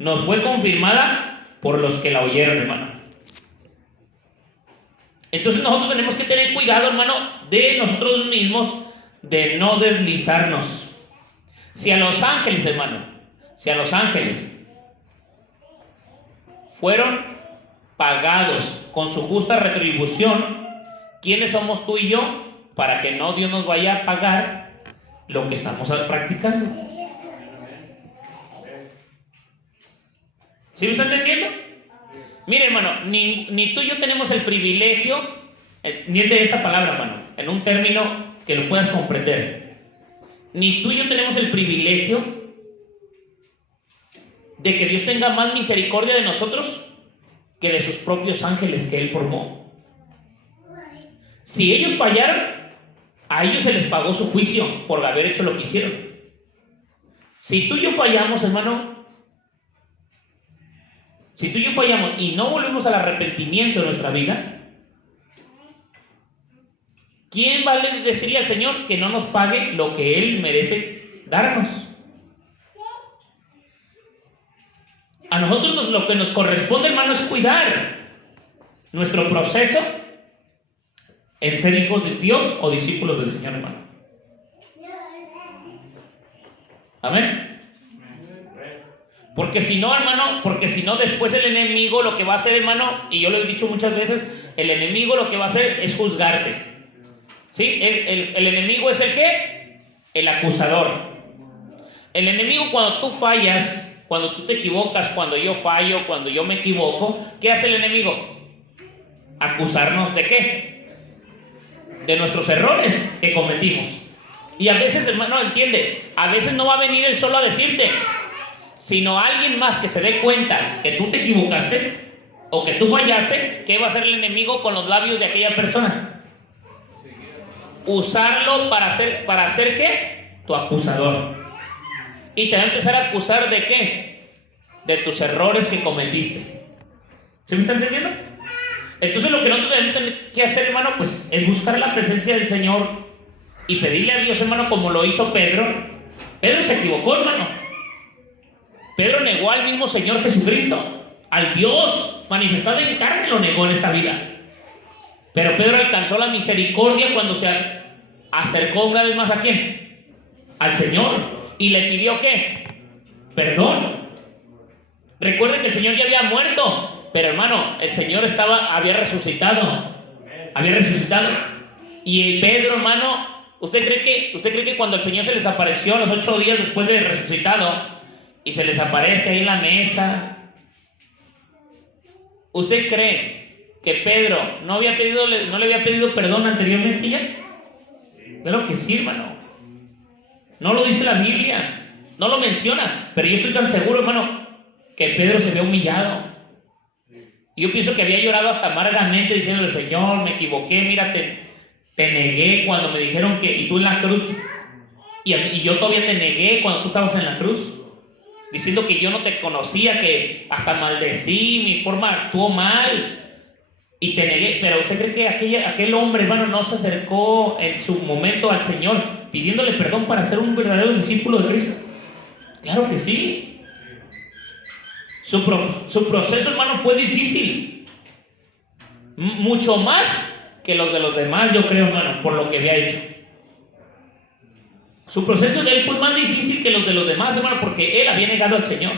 nos fue confirmada por los que la oyeron, hermano? Entonces nosotros tenemos que tener cuidado, hermano, de nosotros mismos, de no deslizarnos. Si a los ángeles, hermano, fueron pagados con su justa retribución, ¿quiénes somos tú y yo para que no Dios nos vaya a pagar lo que estamos practicando? ¿Sí me está entendiendo? Mire, hermano, ni tú y yo tenemos el privilegio, entiende esta palabra, hermano, en un término que lo puedas comprender. Ni tú y yo tenemos el privilegio de que Dios tenga más misericordia de nosotros que de sus propios ángeles que Él formó. Si ellos fallaron, a ellos se les pagó su juicio por haber hecho lo que hicieron. Si tú y yo fallamos, hermano, Si tú y yo fallamos y no volvemos al arrepentimiento en nuestra vida, ¿quién va a decirle al Señor que no nos pague lo que Él merece darnos? A nosotros lo que nos corresponde, hermano, es cuidar nuestro proceso en ser hijos de Dios o discípulos del Señor, hermano. Amén. Porque si no, hermano, después el enemigo lo que va a hacer, hermano, y yo lo he dicho muchas veces, el enemigo lo que va a hacer es juzgarte. ¿Sí? El enemigo es el ¿qué? El acusador. El enemigo, cuando tú fallas, cuando tú te equivocas, cuando yo fallo, cuando yo me equivoco, ¿qué hace el enemigo? Acusarnos ¿de qué? De nuestros errores que cometimos. Y a veces, hermano, entiende, a veces no va a venir él solo a decirte, sino alguien más que se dé cuenta que tú te equivocaste o que tú fallaste. ¿Qué va a hacer el enemigo con los labios de aquella persona? Usarlo para hacer ¿qué? Tu acusador. Y te va a empezar a acusar ¿de qué? De tus errores que cometiste. ¿Sí me está entendiendo? Entonces lo que nosotros tenemos que hacer, hermano, pues es buscar la presencia del Señor y pedirle a Dios, hermano, como lo hizo Pedro. Pedro se equivocó, hermano. Pedro negó al mismo Señor Jesucristo, al Dios manifestado en carne, lo negó en esta vida. Pero Pedro alcanzó la misericordia cuando se acercó una vez más ¿a quién? Al Señor. Y le pidió ¿qué? Perdón. Recuerde que el Señor ya había muerto, pero hermano, el Señor había resucitado. Había resucitado. Y Pedro, hermano, ¿usted cree que cuando el Señor se les apareció a los 8 días después de resucitado y se les aparece ahí en la mesa, ¿usted cree que Pedro no le había pedido perdón anteriormente ya? Claro que sí, hermano. No lo dice la Biblia, no lo menciona, pero yo estoy tan seguro, hermano, que Pedro se había humillado. Y yo pienso que había llorado hasta amargamente diciéndole, Señor, me equivoqué, mira, te negué cuando me dijeron que, y tú en la cruz, y yo todavía te negué cuando tú estabas en la cruz, diciendo que yo no te conocía, que hasta maldecí, mi forma actuó mal, y te negué. Pero ¿usted cree que aquel hombre, hermano, no se acercó en su momento al Señor pidiéndole perdón para ser un verdadero discípulo de Cristo? Claro que sí. Su proceso, hermano, fue difícil. Mucho más que los de los demás, yo creo, hermano, por lo que había hecho. Su proceso de él fue más difícil que los de los demás, hermano, porque él había negado al Señor.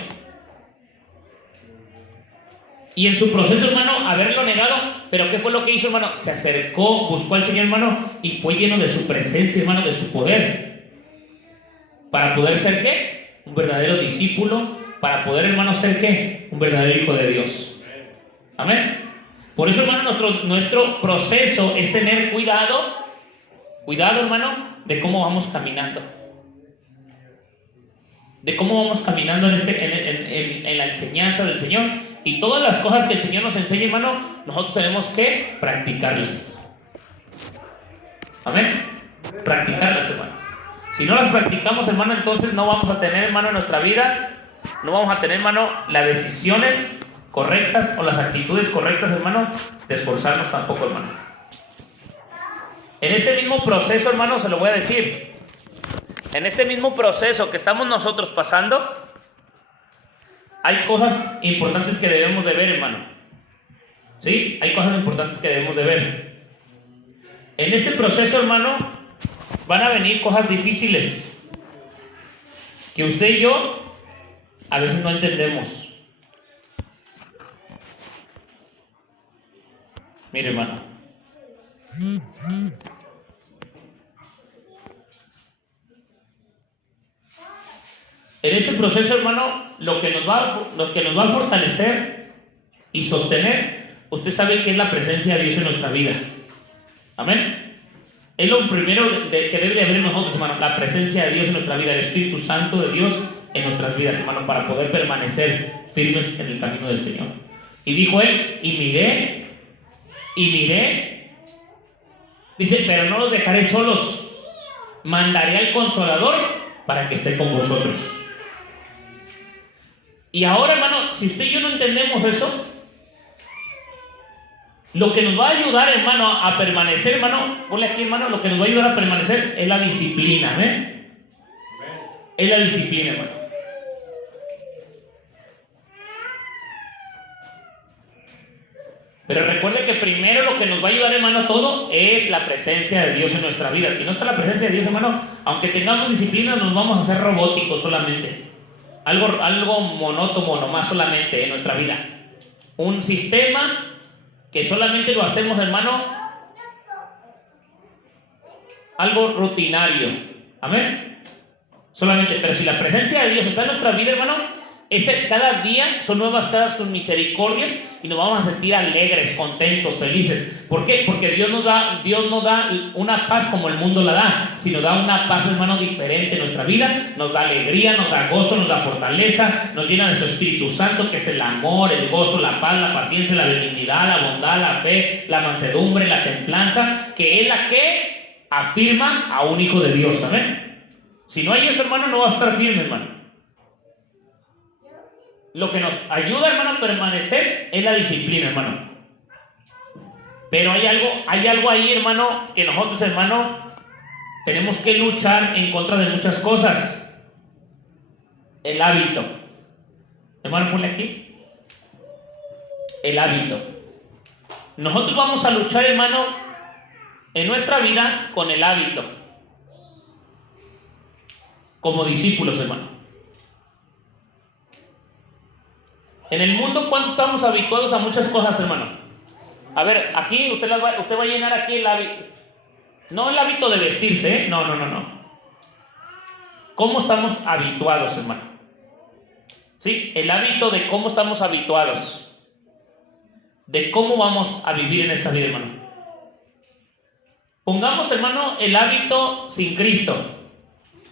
Y en su proceso, hermano, haberlo negado, pero ¿qué fue lo que hizo, hermano? Se acercó, buscó al Señor, hermano, y fue lleno de su presencia, hermano, de su poder. Para poder ser, ¿qué? Un verdadero discípulo. Para poder, hermano, ser, ¿qué? Un verdadero hijo de Dios. Amén. Por eso, hermano, nuestro proceso es tener cuidado, hermano, de cómo vamos caminando. De cómo vamos caminando en la enseñanza del Señor. Y todas las cosas que el Señor nos enseña, hermano, nosotros tenemos que practicarlas. Amén. Practicarlas, hermano. Si no las practicamos, hermano, entonces no vamos a tener, hermano, en nuestra vida, no vamos a tener, hermano, las decisiones correctas o las actitudes correctas, hermano, de esforzarnos tampoco, hermano. En este mismo proceso, hermano, se lo voy a decir. En este mismo proceso que estamos nosotros pasando, hay cosas importantes que debemos de ver, hermano. ¿Sí? Hay cosas importantes que debemos de ver. En este proceso, hermano, van a venir cosas difíciles que usted y yo a veces no entendemos. Mire, hermano. En este proceso, hermano, lo que nos va a fortalecer y sostener, usted sabe que es la presencia de Dios en nuestra vida. Amén. Es lo primero que debe de haber en nosotros, hermano, la presencia de Dios en nuestra vida, el Espíritu Santo de Dios en nuestras vidas, hermano, para poder permanecer firmes en el camino del Señor. Y dijo él, y miré, dice, pero no los dejaré solos, mandaré al Consolador para que esté con vosotros. Y ahora, hermano, si usted y yo no entendemos eso, lo que nos va a ayudar, hermano, a permanecer, hermano, ponle aquí, hermano, lo que nos va a ayudar a permanecer es la disciplina, ¿ven? Es la disciplina, hermano. Pero recuerde que primero lo que nos va a ayudar, hermano, a todo es la presencia de Dios en nuestra vida. Si no está la presencia de Dios, hermano, aunque tengamos disciplina, nos vamos a hacer robóticos solamente. Algo monótono nomás solamente en nuestra vida. Un sistema que solamente lo hacemos, hermano, algo rutinario. Amén. Solamente, pero si la presencia de Dios está en nuestra vida, hermano, cada día son nuevas cada sus misericordias y nos vamos a sentir alegres, contentos, felices. ¿Por qué? Porque Dios no da una paz como el mundo la da, sino da una paz, hermano, diferente en nuestra vida. Nos da alegría, nos da gozo, nos da fortaleza, nos llena de su Espíritu Santo, que es el amor, el gozo, la paz, la paciencia, la benignidad, la bondad, la fe, la mansedumbre, la templanza, que es la que afirma a un hijo de Dios. ¿Amén? Si no hay eso, hermano, no va a estar firme, hermano. Lo que nos ayuda, hermano, a permanecer es la disciplina, hermano. Pero hay algo ahí, hermano, que nosotros, hermano, tenemos que luchar en contra de muchas cosas. El hábito. Hermano, ponle aquí. El hábito. Nosotros vamos a luchar, hermano, en nuestra vida con el hábito. Como discípulos, hermano. En el mundo, ¿cuánto estamos habituados a muchas cosas, hermano? A ver, aquí usted va a llenar aquí el hábito. No el hábito de vestirse, ¿eh? No. ¿Cómo estamos habituados, hermano? ¿Sí? El hábito de cómo estamos habituados. De cómo vamos a vivir en esta vida, hermano. Pongamos, hermano, el hábito sin Cristo.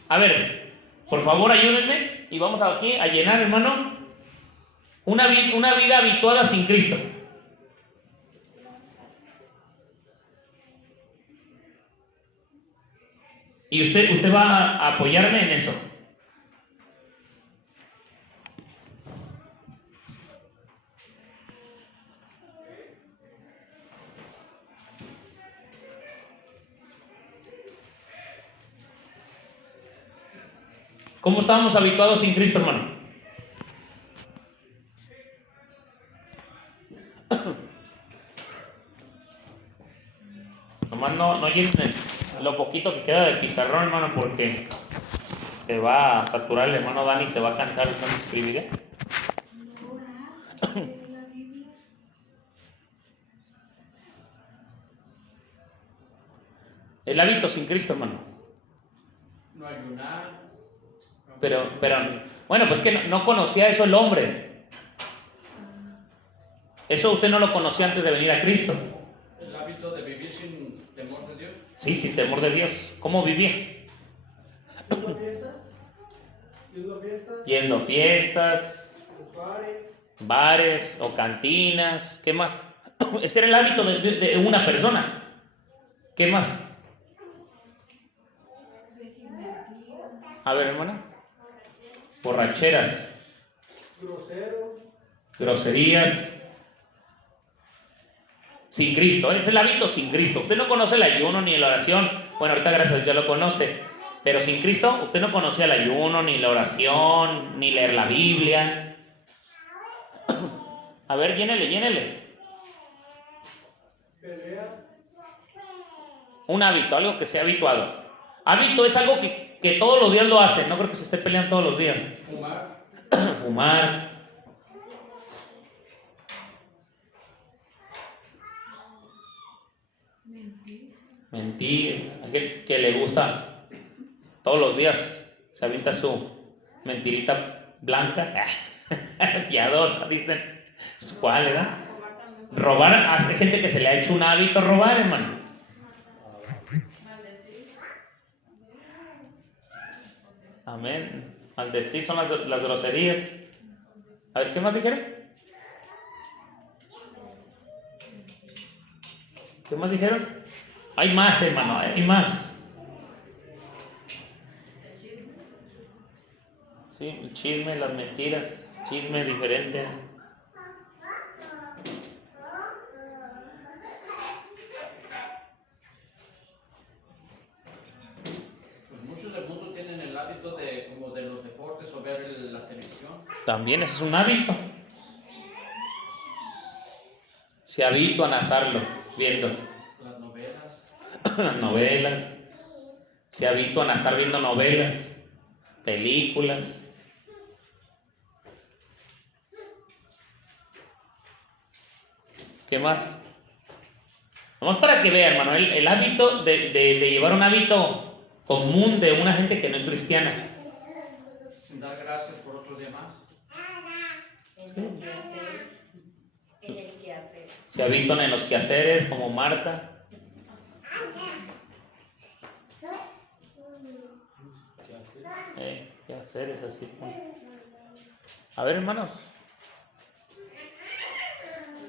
A ver, por favor, ayúdenme y vamos aquí a llenar, hermano, una vida habituada sin Cristo. Y usted va a apoyarme en eso. ¿Cómo estábamos habituados sin Cristo, hermano? Nomás no llenen lo poquito que queda del pizarrón, hermano, porque se va a saturar el hermano Dani y se va a cansar de tanto escribir, ¿eh? El hábito sin Cristo, hermano. No ayunar. Pero, bueno, pues que no conocía eso el hombre. Eso usted no lo conocía antes de venir a Cristo. El hábito de vivir sin temor de Dios. Sí, sin temor de Dios. ¿Cómo vivía? Yendo a fiestas, bares o cantinas. ¿Qué más? Ese era el hábito de una persona. ¿Qué más? A ver, hermano. Borracheras. Groserías. Sin Cristo. Ese es el hábito sin Cristo. Usted no conoce el ayuno ni la oración. Bueno, ahorita gracias a Dios ya lo conoce. Pero sin Cristo usted no conocía el ayuno, ni la oración, ni leer la Biblia. A ver, llénele. Un hábito, algo que sea habituado. Hábito es algo que todos los días lo hace. No creo que se esté peleando todos los días. Fumar. Mentir. Aquel que le gusta todos los días se avienta su mentirita blanca, piadosa, dicen. ¿Cuál, verdad? Robar. Hay gente que se le ha hecho un hábito robar, hermano. Amén. Maldecir son las groserías. A ver, ¿qué más dijeron? ¿Qué más dijeron? Hay más, hermano, hay más. Sí, el chisme, las mentiras. Chisme diferente. Pues muchos del mundo tienen el hábito de, como de los deportes o ver la televisión. También ese es un hábito. Se habitúan a estarlo viendo. Las novelas. Las novelas. Se habitúan a estar viendo novelas, películas. ¿Qué más? Vamos para que vean, hermano, el hábito de llevar un hábito común de una gente que no es cristiana. Sin dar gracias por otros demás. En el quehacer. Se habitúan en los quehaceres, como Marta. Quehaceres así. A ver, hermanos.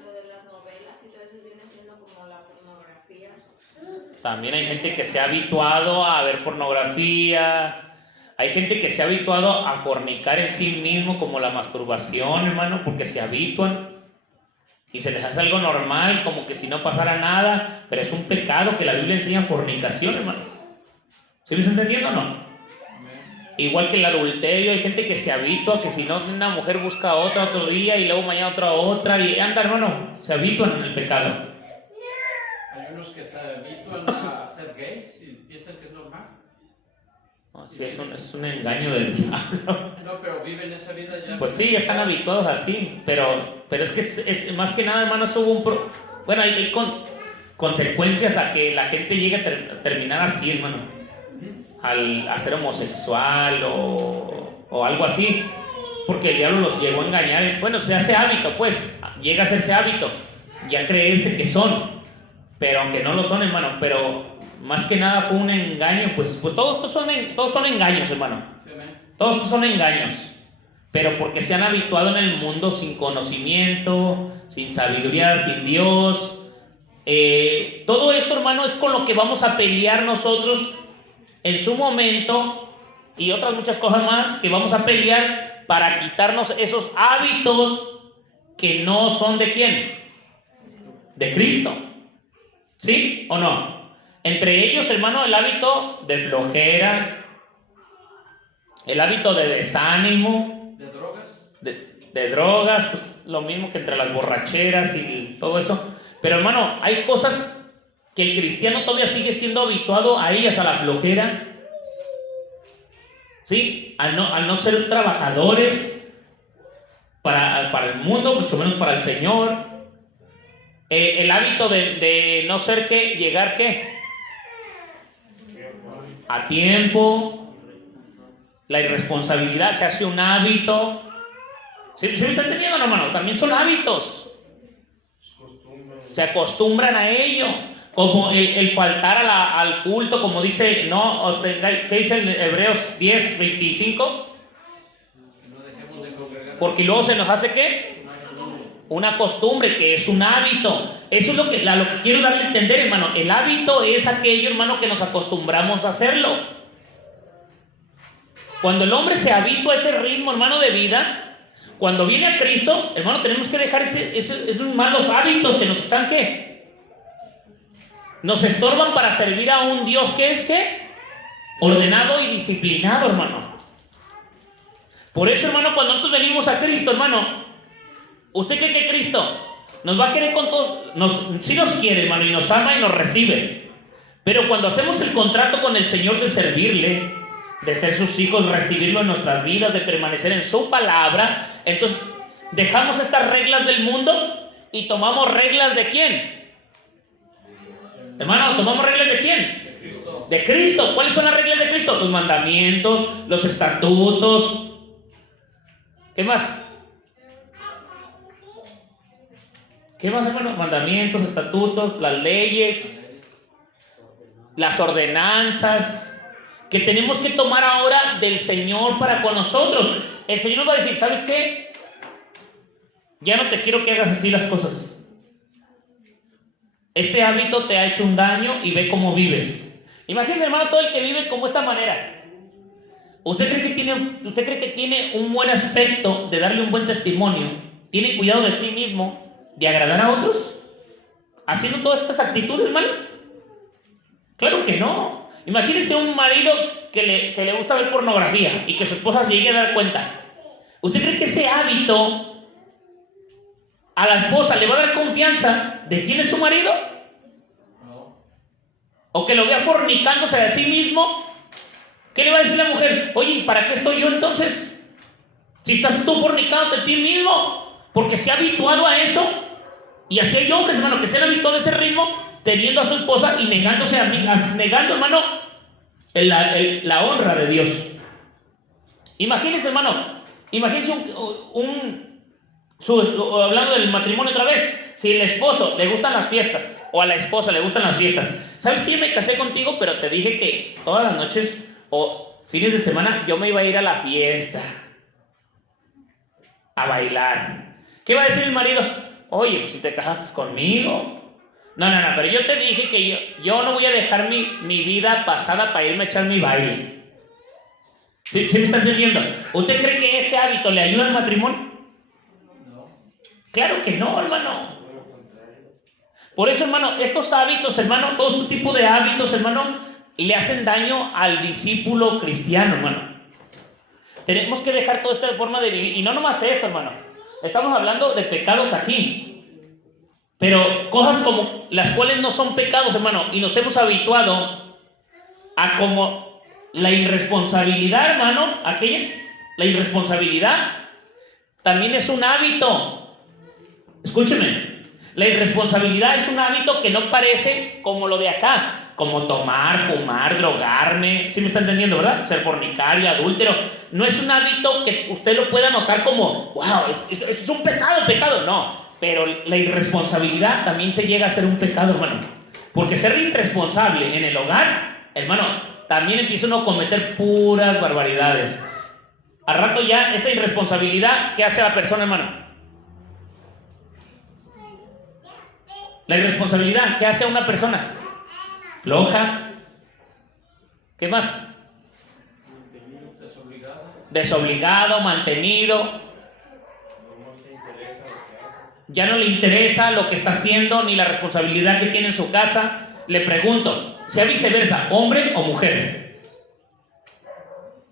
Lo de las novelas y todo eso viene siendo como la pornografía. También hay gente que se ha habituado a ver pornografía. Hay gente que se ha habituado a fornicar en sí mismo, como la masturbación, hermano, porque se habitúan y se les hace algo normal, como que si no pasara nada, pero es un pecado que la Biblia enseña fornicación, hermano. ¿Sí me está entendiendo o no? Amén. Igual que el adulterio, hay gente que se habitua, que si no una mujer busca a otra otro día y luego mañana otra y anda, hermano, se habituan en el pecado. Hay unos que se habitúan a ser gays y piensan que es normal. No, sí, es un engaño del diablo. No, pero viven esa vida ya. Pues sí, ya están habituados así, pero es que es más que nada, hermanos, hubo bueno, hay consecuencias a que la gente llegue a terminar así, hermano, a ser homosexual o algo así, porque el diablo los llegó a engañar. Bueno, se hace hábito, pues, llega a hacerse hábito, ya creerse que son, pero aunque no lo son, hermano, pero más que nada fue un engaño, pues todos son engaños, hermano. Sí, amén. Todos estos son engaños, pero porque se han habituado en el mundo sin conocimiento, sin sabiduría, sin Dios. Todo esto, hermano, es con lo que vamos a pelear nosotros en su momento y otras muchas cosas más que vamos a pelear para quitarnos esos hábitos que no son ¿de quién? De Cristo. ¿Sí o no? Entre ellos, hermano, el hábito de flojera, el hábito de desánimo, ¿De drogas? de drogas, pues lo mismo que entre las borracheras y todo eso. Pero, hermano, hay cosas que el cristiano todavía sigue siendo habituado a ellas, a la flojera, ¿sí? Al no ser trabajadores para el mundo, mucho menos para el Señor. El hábito de no ser ¿qué? Llegar ¿qué? A tiempo. La irresponsabilidad se hace un hábito. ¿Sí me están entendiendo, no, hermano? También son hábitos. Se acostumbran a ello. Como el faltar al culto, como dice, no os tengáis, ¿qué dice en Hebreos 10, 25? Que no dejemos de congregar. Porque luego se nos hace ¿qué? Una costumbre, que es un hábito. Eso es lo que quiero darle a entender, hermano. El hábito es aquello, hermano, que nos acostumbramos a hacerlo. Cuando el hombre se habitua a ese ritmo, hermano, de vida, cuando viene a Cristo, hermano, tenemos que dejar esos malos hábitos que nos están ¿qué? Nos estorban para servir a un Dios que es ¿qué? Ordenado y disciplinado, hermano. Por eso, hermano, cuando nosotros venimos a Cristo, hermano, ¿usted cree que Cristo nos va a querer con todo? Sí nos quiere, hermano, y nos ama y nos recibe. Pero cuando hacemos el contrato con el Señor de servirle, de ser sus hijos, recibirlo en nuestras vidas, de permanecer en su palabra, entonces dejamos estas reglas del mundo y tomamos reglas ¿de quién? Hermano, ¿tomamos reglas de quién? De Cristo. De Cristo. ¿Cuáles son las reglas de Cristo? Los mandamientos, los estatutos. ¿Qué más? ¿Qué más, hermano? Mandamientos, estatutos, las leyes, las ordenanzas que tenemos que tomar ahora del Señor para con nosotros. El Señor nos va a decir, ¿sabes qué? Ya no te quiero que hagas así las cosas. Este hábito te ha hecho un daño y ve cómo vives. Imagínate, hermano, todo el que vive como esta manera. ¿Usted cree que tiene un buen aspecto de darle un buen testimonio? ¿Tiene cuidado de sí mismo, de agradar a otros? ¿Haciendo todas estas actitudes malas? Claro que no. Imagínese un marido que le gusta ver pornografía y que su esposa se llegue a dar cuenta. ¿Usted cree que ese hábito a la esposa le va a dar confianza de quién es su marido? No. ¿O que lo vea fornicándose a sí mismo? ¿Qué le va a decir la mujer? Oye, ¿para qué estoy yo entonces? Si estás tú fornicándote a ti mismo, porque se ha habituado a eso. Y así hay hombres, hermano, que se han habituado a ese ritmo, teniendo a su esposa y negándose negando, hermano, la honra de Dios. Imagínense, hermano, hablando del matrimonio otra vez, si el esposo le gustan las fiestas, o a la esposa le gustan las fiestas. ¿Sabes que yo me casé contigo, pero te dije que todas las noches o fines de semana yo me iba a ir a la fiesta, a bailar? ¿Qué va a decir el marido? Oye, pues si te casaste conmigo. No, pero yo te dije que yo no voy a dejar mi vida pasada para irme a echar mi baile. ¿Sí me está entendiendo? ¿Usted cree que ese hábito le ayuda al matrimonio? No. Claro que no, hermano. Por eso, hermano, estos hábitos, hermano, todo este tipo de hábitos, hermano, le hacen daño al discípulo cristiano, hermano. Tenemos que dejar toda esta forma de vivir. Y no nomás esto, hermano. Estamos hablando de pecados aquí. Pero cosas como las cuales no son pecados, hermano, y nos hemos habituado a como la irresponsabilidad, hermano, la irresponsabilidad también es un hábito. Escúcheme. La irresponsabilidad es un hábito que no parece como lo de acá, como tomar, fumar, drogarme, ¿sí me está entendiendo, verdad? Ser fornicario, adúltero. No es un hábito que usted lo pueda notar como, wow, esto es un pecado, no. Pero la irresponsabilidad también se llega a ser un pecado, hermano. Porque ser irresponsable en el hogar, hermano, también empieza uno a cometer puras barbaridades. Al rato ya, esa irresponsabilidad, ¿qué hace la persona, hermano? La irresponsabilidad, ¿qué hace a una persona? Floja. ¿Qué más? Desobligado, mantenido. Ya no le interesa lo que está haciendo ni la responsabilidad que tiene en su casa. Le pregunto, sea viceversa, hombre o mujer.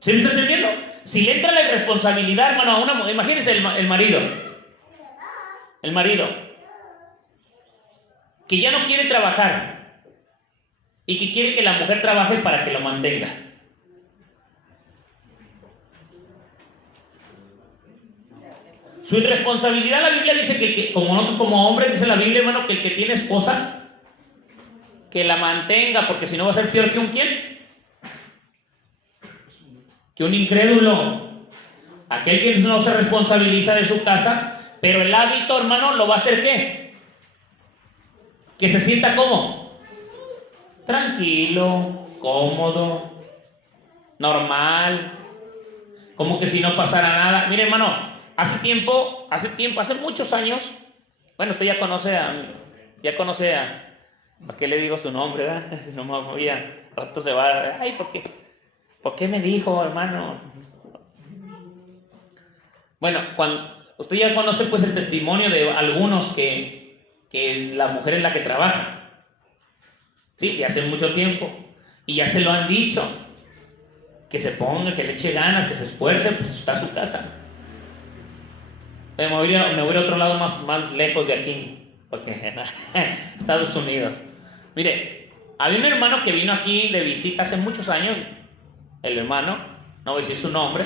¿Sí me está entendiendo? Si le entra la irresponsabilidad, hermano, imagínense el marido. El marido que ya no quiere trabajar y que quiere que la mujer trabaje para que lo mantenga. Su irresponsabilidad, la Biblia dice que como nosotros como hombres, dice la Biblia, hermano, que el que tiene esposa, que la mantenga, porque si no va a ser peor que un ¿quién? Que un incrédulo. Aquel que no se responsabiliza de su casa, pero el hábito, hermano, lo va a hacer ¿qué? Que se sienta ¿cómo? Tranquilo, cómodo, normal, como que si no pasara nada. Mire, hermano, hace muchos años, bueno, usted ya conoce a ¿para qué le digo su nombre, verdad? No me voy a, rato se va, ay, ¿por qué me dijo, hermano? Bueno, cuando usted ya conoce pues el testimonio de algunos que la mujer es la que trabaja, sí, y hace mucho tiempo, y ya se lo han dicho, que se ponga, que le eche ganas, que se esfuerce, pues está en su casa. Me voy a otro lado más lejos de aquí, porque Estados Unidos. Mire, había un hermano que vino aquí de visita hace muchos años, el hermano, no voy a decir su nombre,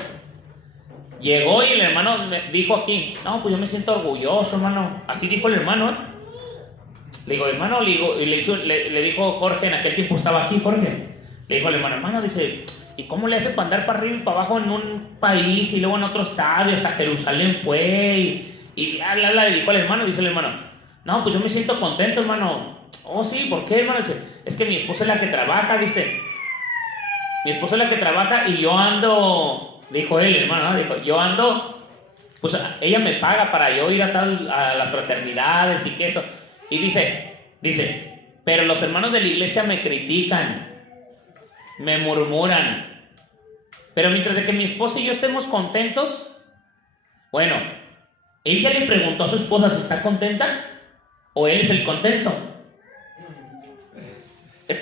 llegó y el hermano me dijo aquí, no, pues yo me siento orgulloso, hermano, así dijo el hermano, Le digo, hermano, y le dijo Jorge, en aquel tiempo estaba aquí Jorge, le dijo al hermano, dice, ¿y cómo le hace para andar para arriba y para abajo en un país y luego en otro estadio, hasta Jerusalén fue y bla, bla, bla? Le dijo al hermano, dice el hermano, no, pues yo me siento contento, hermano. Oh, sí, ¿por qué, hermano? Dice, es que mi esposa es la que trabaja, dice, mi esposa es la que trabaja y yo ando, dijo él, hermano, dijo, yo ando, pues ella me paga para yo ir a las fraternidades y que esto. Y dice, pero los hermanos de la iglesia me critican, me murmuran. Pero mientras de que mi esposa y yo estemos contentos, bueno, ella le preguntó a su esposa si está contenta o él es el contento. Es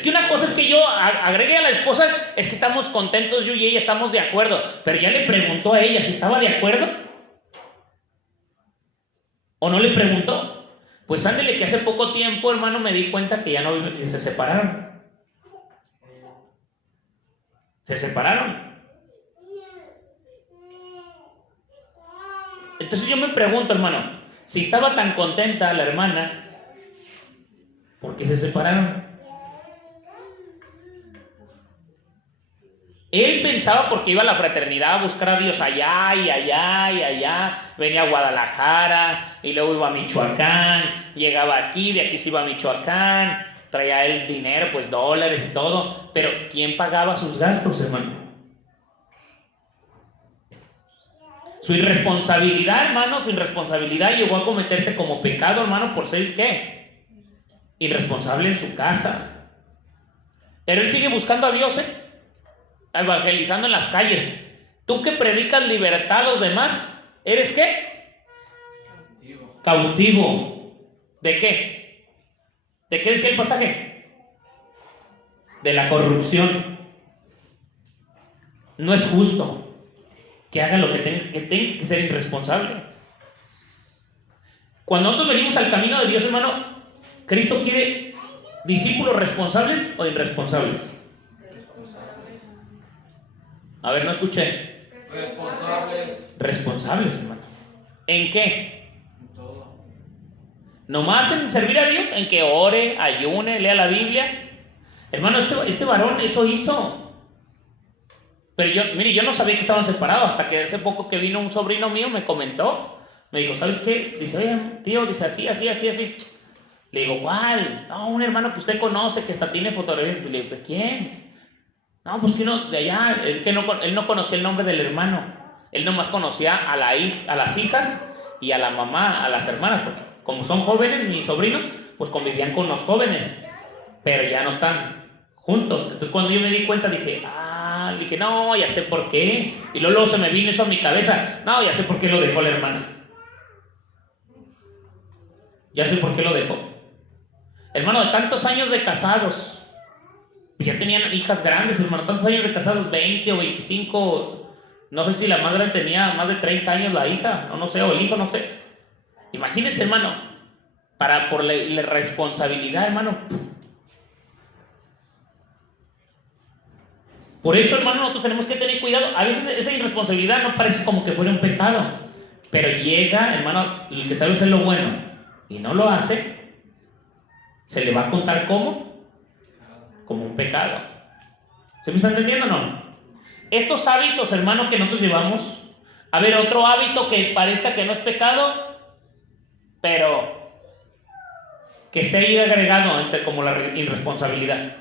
que una cosa es que yo agregué a la esposa, es que estamos contentos yo y ella estamos de acuerdo, pero ya le preguntó a ella si estaba de acuerdo o no le preguntó. Pues ándele que hace poco tiempo, hermano, me di cuenta que ya no se separaron. Se separaron. Entonces yo me pregunto, hermano, si estaba tan contenta la hermana, ¿por qué se separaron? Él pensaba porque iba a la fraternidad a buscar a Dios allá y allá y allá, venía a Guadalajara y luego iba a Michoacán, llegaba aquí, de aquí se iba a Michoacán, traía el dinero, pues dólares y todo, pero ¿quién pagaba sus gastos, hermano? Su irresponsabilidad, hermano, su irresponsabilidad llegó a cometerse como pecado, hermano, por ser, ¿qué? Irresponsable en su casa. Pero él sigue buscando a Dios, evangelizando en las calles. Tú que predicas libertad a los demás, ¿eres qué? Cautivo. Cautivo. ¿De qué? ¿De qué decía el pasaje? De la corrupción. No es justo que haga lo que tenga que ser irresponsable. Cuando nosotros venimos al camino de Dios, hermano, Cristo quiere discípulos responsables o irresponsables. A ver, no escuché. Responsables Responsables, hermano. ¿En qué? en todo. ¿Nomás en servir a Dios? ¿En que ore, ayune, lea la Biblia? Hermano, este varón eso hizo. Pero yo no sabía que estaban separados hasta que hace poco que vino un sobrino mío, me comentó. Me dijo, ¿sabes qué? Dice, oye, tío, dice así. Le digo, ¿cuál? No, un hermano que usted conoce, que hasta tiene fotografías. Le digo, ¿quién? No, pues que uno de allá, él no conocía el nombre del hermano. Él nomás conocía a las hijas y a la mamá, a las hermanas, porque como son jóvenes, mis sobrinos, pues convivían con los jóvenes, pero ya no están juntos. Entonces cuando yo me di cuenta dije, no, ya sé por qué. Y luego se me vino eso a mi cabeza, no, ya sé por qué lo dejó la hermana. Ya sé por qué lo dejó. Hermano, de tantos años de casados, ya tenían hijas grandes, hermano, tantos años de casados, 20 o 25, no sé si la madre tenía más de 30 años la hija, no sé, o el hijo, no sé. Imagínense, hermano, por la responsabilidad, hermano. Por eso, hermano, nosotros tenemos que tener cuidado. A veces esa irresponsabilidad no parece como que fuera un pecado, pero llega, hermano, el que sabe hacer lo bueno y no lo hace, se le va a contar como un pecado. ¿Se me está entendiendo o no? Estos hábitos, hermano, que nosotros llevamos, a ver, otro hábito que parezca que no es pecado, pero que esté ahí agregado entre como la irresponsabilidad.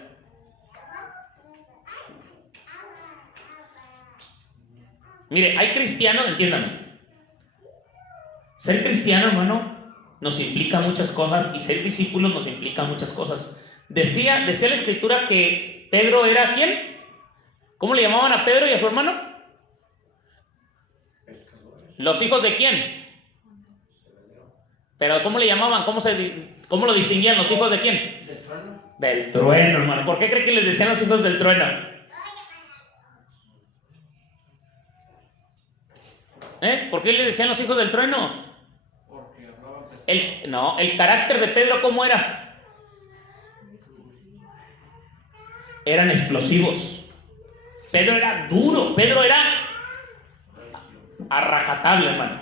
Mire, hay cristianos, entiéndame, ser cristiano, hermano, nos implica muchas cosas, y ser discípulos nos implica muchas cosas. Decía la Escritura que Pedro era ¿quién? ¿Cómo le llamaban a Pedro y a su hermano? ¿Los hijos de quién? Pero ¿cómo le llamaban? ¿Cómo lo distinguían? ¿Los hijos de quién? ¿Del trueno? Del trueno, hermano. ¿Por qué cree que les decían los hijos del trueno? ¿Por qué les decían los hijos del trueno? Porque hablaban El carácter de Pedro, ¿cómo era? Eran explosivos. Pedro era duro, Pedro era a rajatabla, hermano.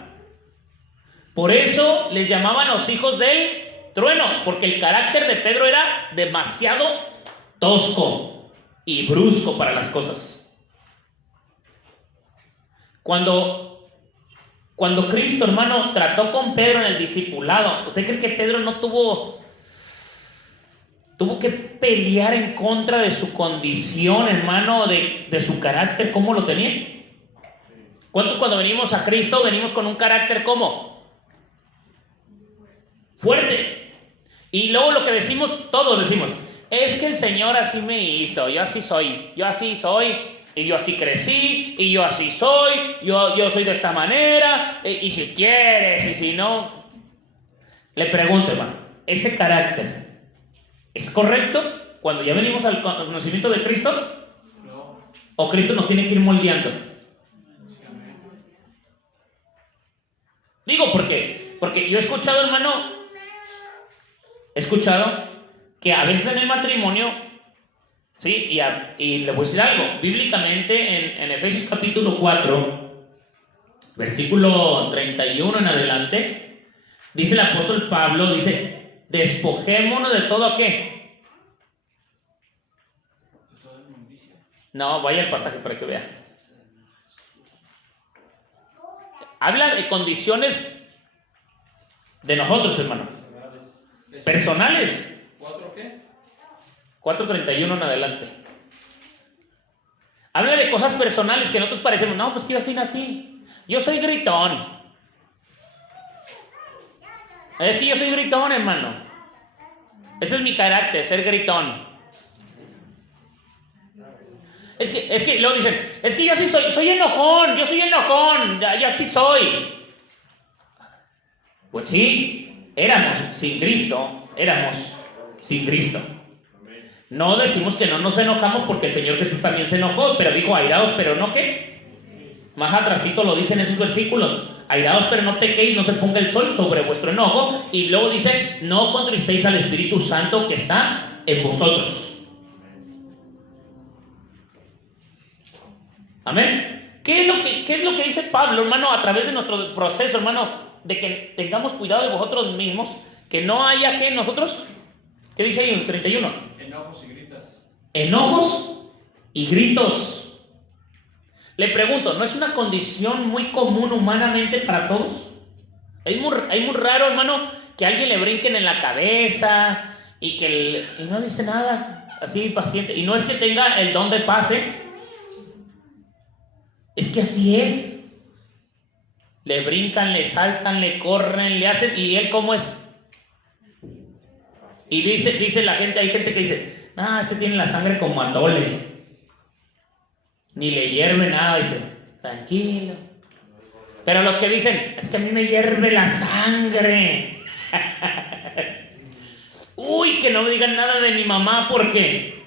Por eso les llamaban los hijos del trueno, porque el carácter de Pedro era demasiado tosco y brusco para las cosas. Cuando Cristo, hermano, trató con Pedro en el discipulado, ¿usted cree que Pedro no tuvo que pelear en contra de su condición, hermano, de su carácter? ¿Cómo lo tenía? ¿Cuántos cuando venimos a Cristo venimos con un carácter cómo? Fuerte. Y luego lo que decimos, todos decimos, es que el Señor así me hizo, yo así soy, Y yo así crecí, y yo así soy, yo soy de esta manera, y si quieres, y si no. Le pregunto, hermano, ¿ese carácter es correcto cuando ya venimos al conocimiento de Cristo? No. ¿O Cristo nos tiene que ir moldeando? Sí, amén. Digo, porque yo he escuchado, hermano, que a veces en el matrimonio, ¿sí? Y le voy a decir algo, bíblicamente en Efesios capítulo 4, versículo 31 en adelante, dice el apóstol Pablo, dice, despojémonos de todo, ¿qué? De toda inmundicia. No, vaya al pasaje para que vean. Habla de condiciones de nosotros, hermano, personales. ¿4 qué? 4:31 en adelante. Habla de cosas personales que nosotros parecemos, no, pues que yo así nací. Yo soy gritón. Es que yo soy gritón, hermano. Ese es mi carácter, ser gritón. Es que luego dicen, es que yo así soy enojón, yo así soy. Pues sí, éramos sin Cristo. No decimos que no nos enojamos porque el Señor Jesús también se enojó, pero dijo, airaos, pero no ¿qué? Más atrasito lo dicen esos versículos. Airaos, pero no pequéis, no se ponga el sol sobre vuestro enojo. Y luego dice, no contristéis al Espíritu Santo que está en vosotros. Amén. ¿Qué es lo que dice Pablo, hermano, a través de nuestro proceso, hermano, de que tengamos cuidado de vosotros mismos, que no haya que nosotros, ¿qué dice ahí en 31? Enojos y gritas. Enojos y gritos. Le pregunto, ¿no es una condición muy común humanamente para todos? Es muy raro, hermano, que a alguien le brinquen en la cabeza y y no dice nada, así paciente. Y no es que tenga el don de pase, es que así es. Le brincan, le saltan, le corren, le hacen, ¿y él cómo es? Y dice la gente, hay gente que dice, este tiene la sangre como atole. Ni le hierve nada, dice, tranquilo. Pero los que dicen, es que a mí me hierve la sangre. Uy, que no me digan nada de mi mamá porque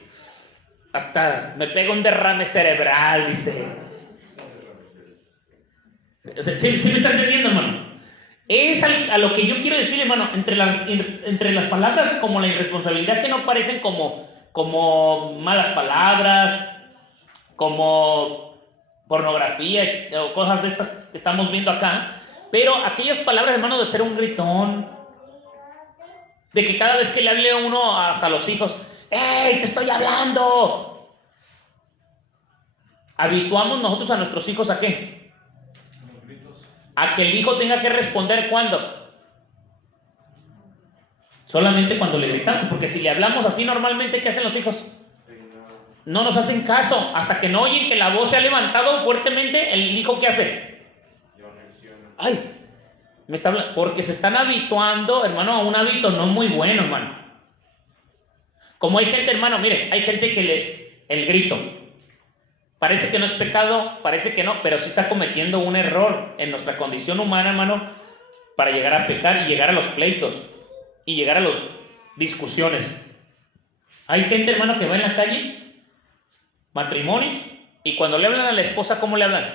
hasta me pega un derrame cerebral, dice. ¿Sí me está entendiendo, hermano? Es a lo que yo quiero decir, hermano, entre las palabras como la irresponsabilidad, que no parecen como malas palabras, como pornografía o cosas de estas que estamos viendo acá, pero aquellas palabras, hermano, de ser un gritón, de que cada vez que le hable a uno, hasta a los hijos, ¡hey, te estoy hablando! Habituamos nosotros a nuestros hijos ¿a qué? A que el hijo tenga que responder ¿cuándo? Solamente cuando le gritamos, porque si le hablamos así normalmente, ¿qué hacen los hijos? No nos hacen caso, hasta que no oyen que la voz se ha levantado fuertemente, el hijo ¿qué hace? Ay, me está hablando, porque se están habituando, hermano, a un hábito no muy bueno, hermano. Como hay gente, hermano, mire, hay gente que el grito, parece que no es pecado, parece que no, pero sí está cometiendo un error en nuestra condición humana, hermano, para llegar a pecar y llegar a los pleitos y llegar a las discusiones. Hay gente, hermano, que va en la calle, matrimonios, y cuando le hablan a la esposa, ¿cómo le hablan?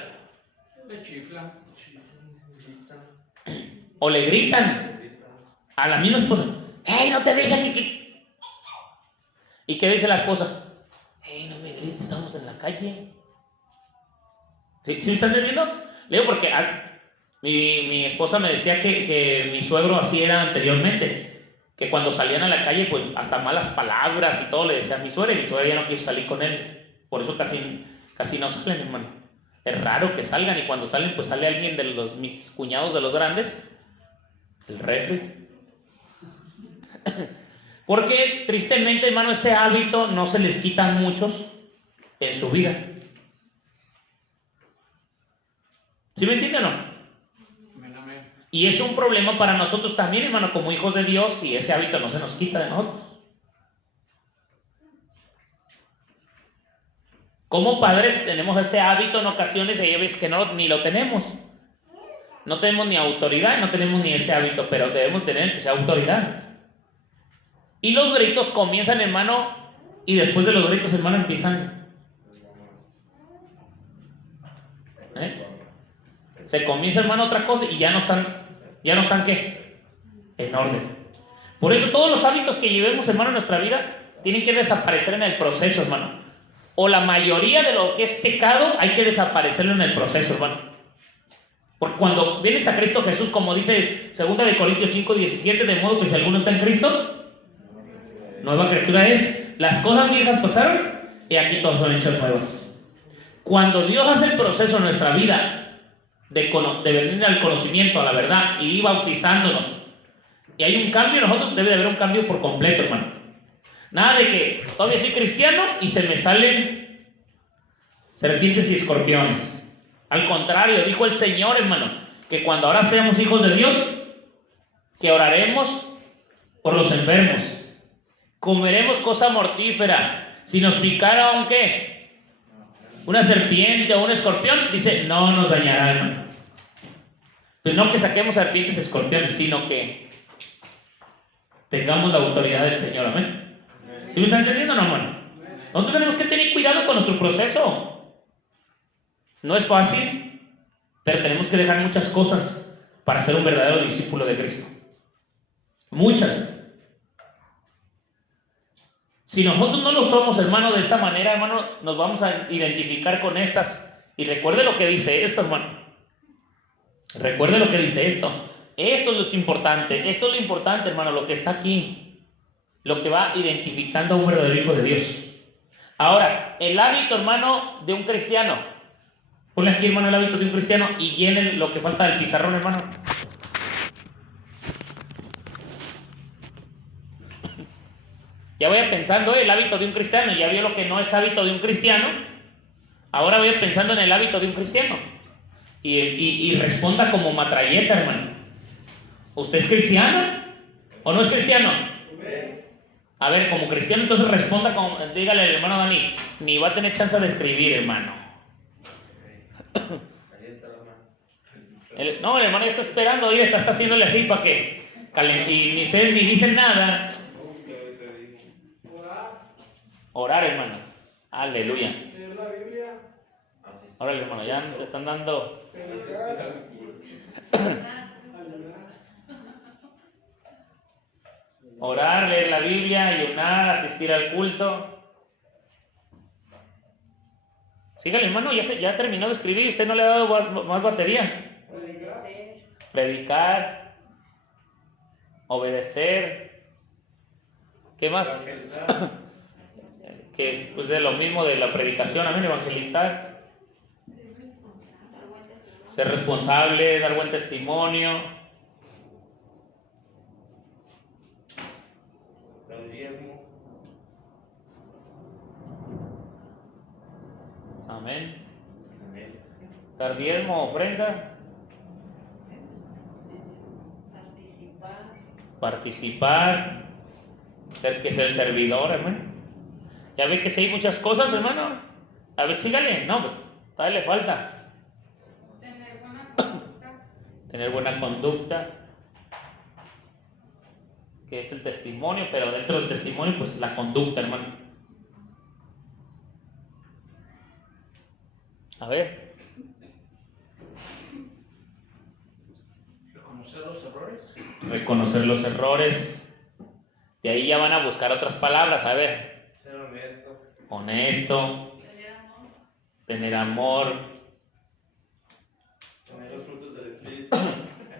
Le chiflan. O le gritan a la misma esposa, ¡hey, no te dejes que! ¿Y qué dice la esposa? ¡Hey, no me grites, estamos en la calle! ¿Sí me están entendiendo? Le digo porque mi esposa me decía que mi suegro así era anteriormente, que cuando salían a la calle, pues hasta malas palabras y todo le decía a mi suegra, y mi suegra ya no quiere salir con él. Por eso casi no salen, hermano. Es raro que salgan, y cuando salen, pues sale alguien de mis cuñados de los grandes, el refri. Porque tristemente, hermano, ese hábito no se les quita a muchos en su vida. ¿Sí me entienden o no? Amén. Y es un problema para nosotros también, hermano, como hijos de Dios, si ese hábito no se nos quita de nosotros. Como padres tenemos ese hábito en ocasiones y hay veces que no, ni lo tenemos. No tenemos ni autoridad, no tenemos ni ese hábito, pero debemos tener esa autoridad. Y los gritos comienzan, hermano, y después de los gritos, hermano, empiezan. Se comienza, hermano, otra cosa y ya no están ¿qué? En orden. Por eso todos los hábitos que llevemos, hermano, en nuestra vida tienen que desaparecer en el proceso, hermano. O la mayoría de lo que es pecado hay que desaparecerlo en el proceso, hermano. Porque cuando vienes a Cristo Jesús, como dice 2 Corintios 5:17, de modo que si alguno está en Cristo, nueva criatura es. Las cosas viejas pasaron y aquí todas son hechas nuevas. Cuando Dios hace el proceso en nuestra vida de venir al conocimiento, a la verdad, y ir bautizándonos, y hay un cambio en nosotros, debe de haber un cambio por completo, hermano. Nada de que todavía soy cristiano y se me salen serpientes y escorpiones. Al contrario, dijo el Señor, hermano, que cuando ahora seamos hijos de Dios, que oraremos por los enfermos, comeremos cosa mortífera. Si nos picara un ¿qué? Una serpiente o un escorpión, dice, no nos dañará, hermano. Pues no que saquemos serpientes y escorpiones, sino que tengamos la autoridad del Señor, amén. ¿Sí me están entendiendo o no, hermano? Nosotros tenemos que tener cuidado con nuestro proceso. No es fácil, pero tenemos que dejar muchas cosas para ser un verdadero discípulo de Cristo. Muchas. Si nosotros no lo somos, hermano, de esta manera, hermano, nos vamos a identificar con estas. Y recuerde lo que dice esto, hermano. Recuerde lo que dice esto. Esto es lo importante. Esto es lo importante, hermano, lo que está aquí. Lo que va identificando a un verdadero hijo de Dios. Ahora, el hábito, hermano, de un cristiano. Ponle aquí, hermano, el hábito de un cristiano y llenen lo que falta del pizarrón, hermano. Ya vaya pensando el hábito de un cristiano. Ya vio lo que no es hábito de un cristiano. Ahora vaya pensando en el hábito de un cristiano. Y responda como matralleta, hermano. ¿Usted es cristiano o no es cristiano? A ver, como cristiano, entonces responda como, dígale al hermano Dani, ni va a tener chance de escribir, hermano. El hermano ya está esperando, oye, está haciéndole así para que y ni ustedes ni dicen nada. Orar, hermano. Aleluya. Órale, hermano, ya te están dando. Orar, leer la Biblia, ayunar, asistir al culto. Sígale, hermano, ya terminó de escribir, usted no le ha dado más batería. Predicar, obedecer. ¿Qué más? Que pues de lo mismo de la predicación, amén, evangelizar. Ser responsable, dar buen testimonio. Amén. Dar diezmo, ofrenda. Participar. Ser que sea el servidor, hermano. Ya ve que si hay muchas cosas, hermano. A ver, sígale. No, pues todavía le falta. Tener buena conducta. Tener buena conducta. Que es el testimonio, pero dentro del testimonio, pues la conducta, hermano. A ver. Reconocer los errores. Reconocer los errores. De ahí ya van a buscar otras palabras. A ver. Ser honesto. Honesto. Tener amor. Tener los frutos del Espíritu.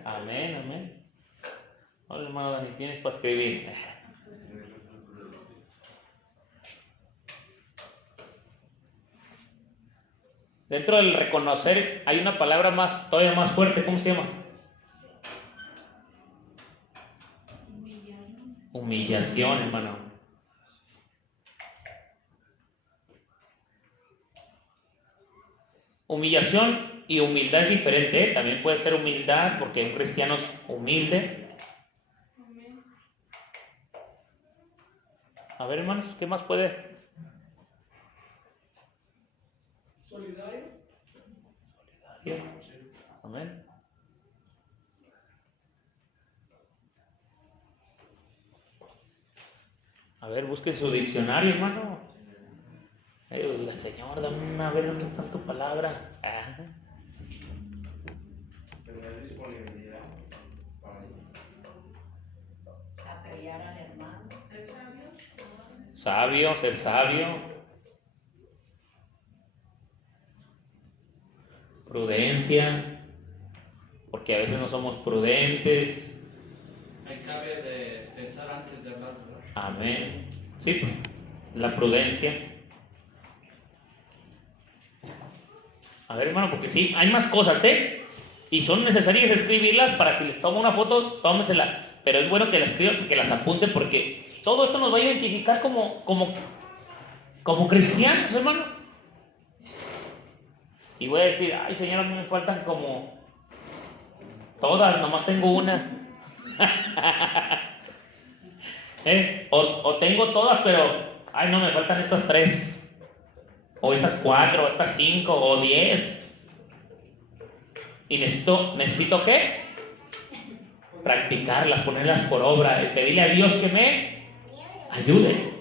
Amén, amén. Hola, hermano Dani, tienes para escribir. Dentro del reconocer hay una palabra todavía más fuerte. ¿Cómo se llama? Humillación, hermano. Humillación y humildad es diferente, ¿eh? También puede ser humildad porque un cristiano es humilde. A ver, hermanos, ¿qué más puede? Solidario. Amén. A ver, busque su diccionario, hermano. Diga, Señor, dame una, a ver dónde está tu palabra. Tener disponibilidad para Apoyar al hermano. Sabio, ser sabio. Prudencia, porque a veces no somos prudentes. Ahí cabe de pensar antes de hablar, ¿verdad? Amén. Sí, pues, la prudencia. A ver, hermano, porque sí, hay más cosas, ¿eh? Y son necesarias escribirlas para si les tomo una foto, tómesela. Pero es bueno que las escriban, que las apunten, porque todo esto nos va a identificar como cristianos, hermano. Y voy a decir, ay, Señor, a mí me faltan como todas, nomás tengo una. O tengo todas, pero, ay, no, me faltan estas 3. O estas 4, o estas 5, o 10. Y necesito ¿qué? Practicarlas, ponerlas por obra, pedirle a Dios que me ayude.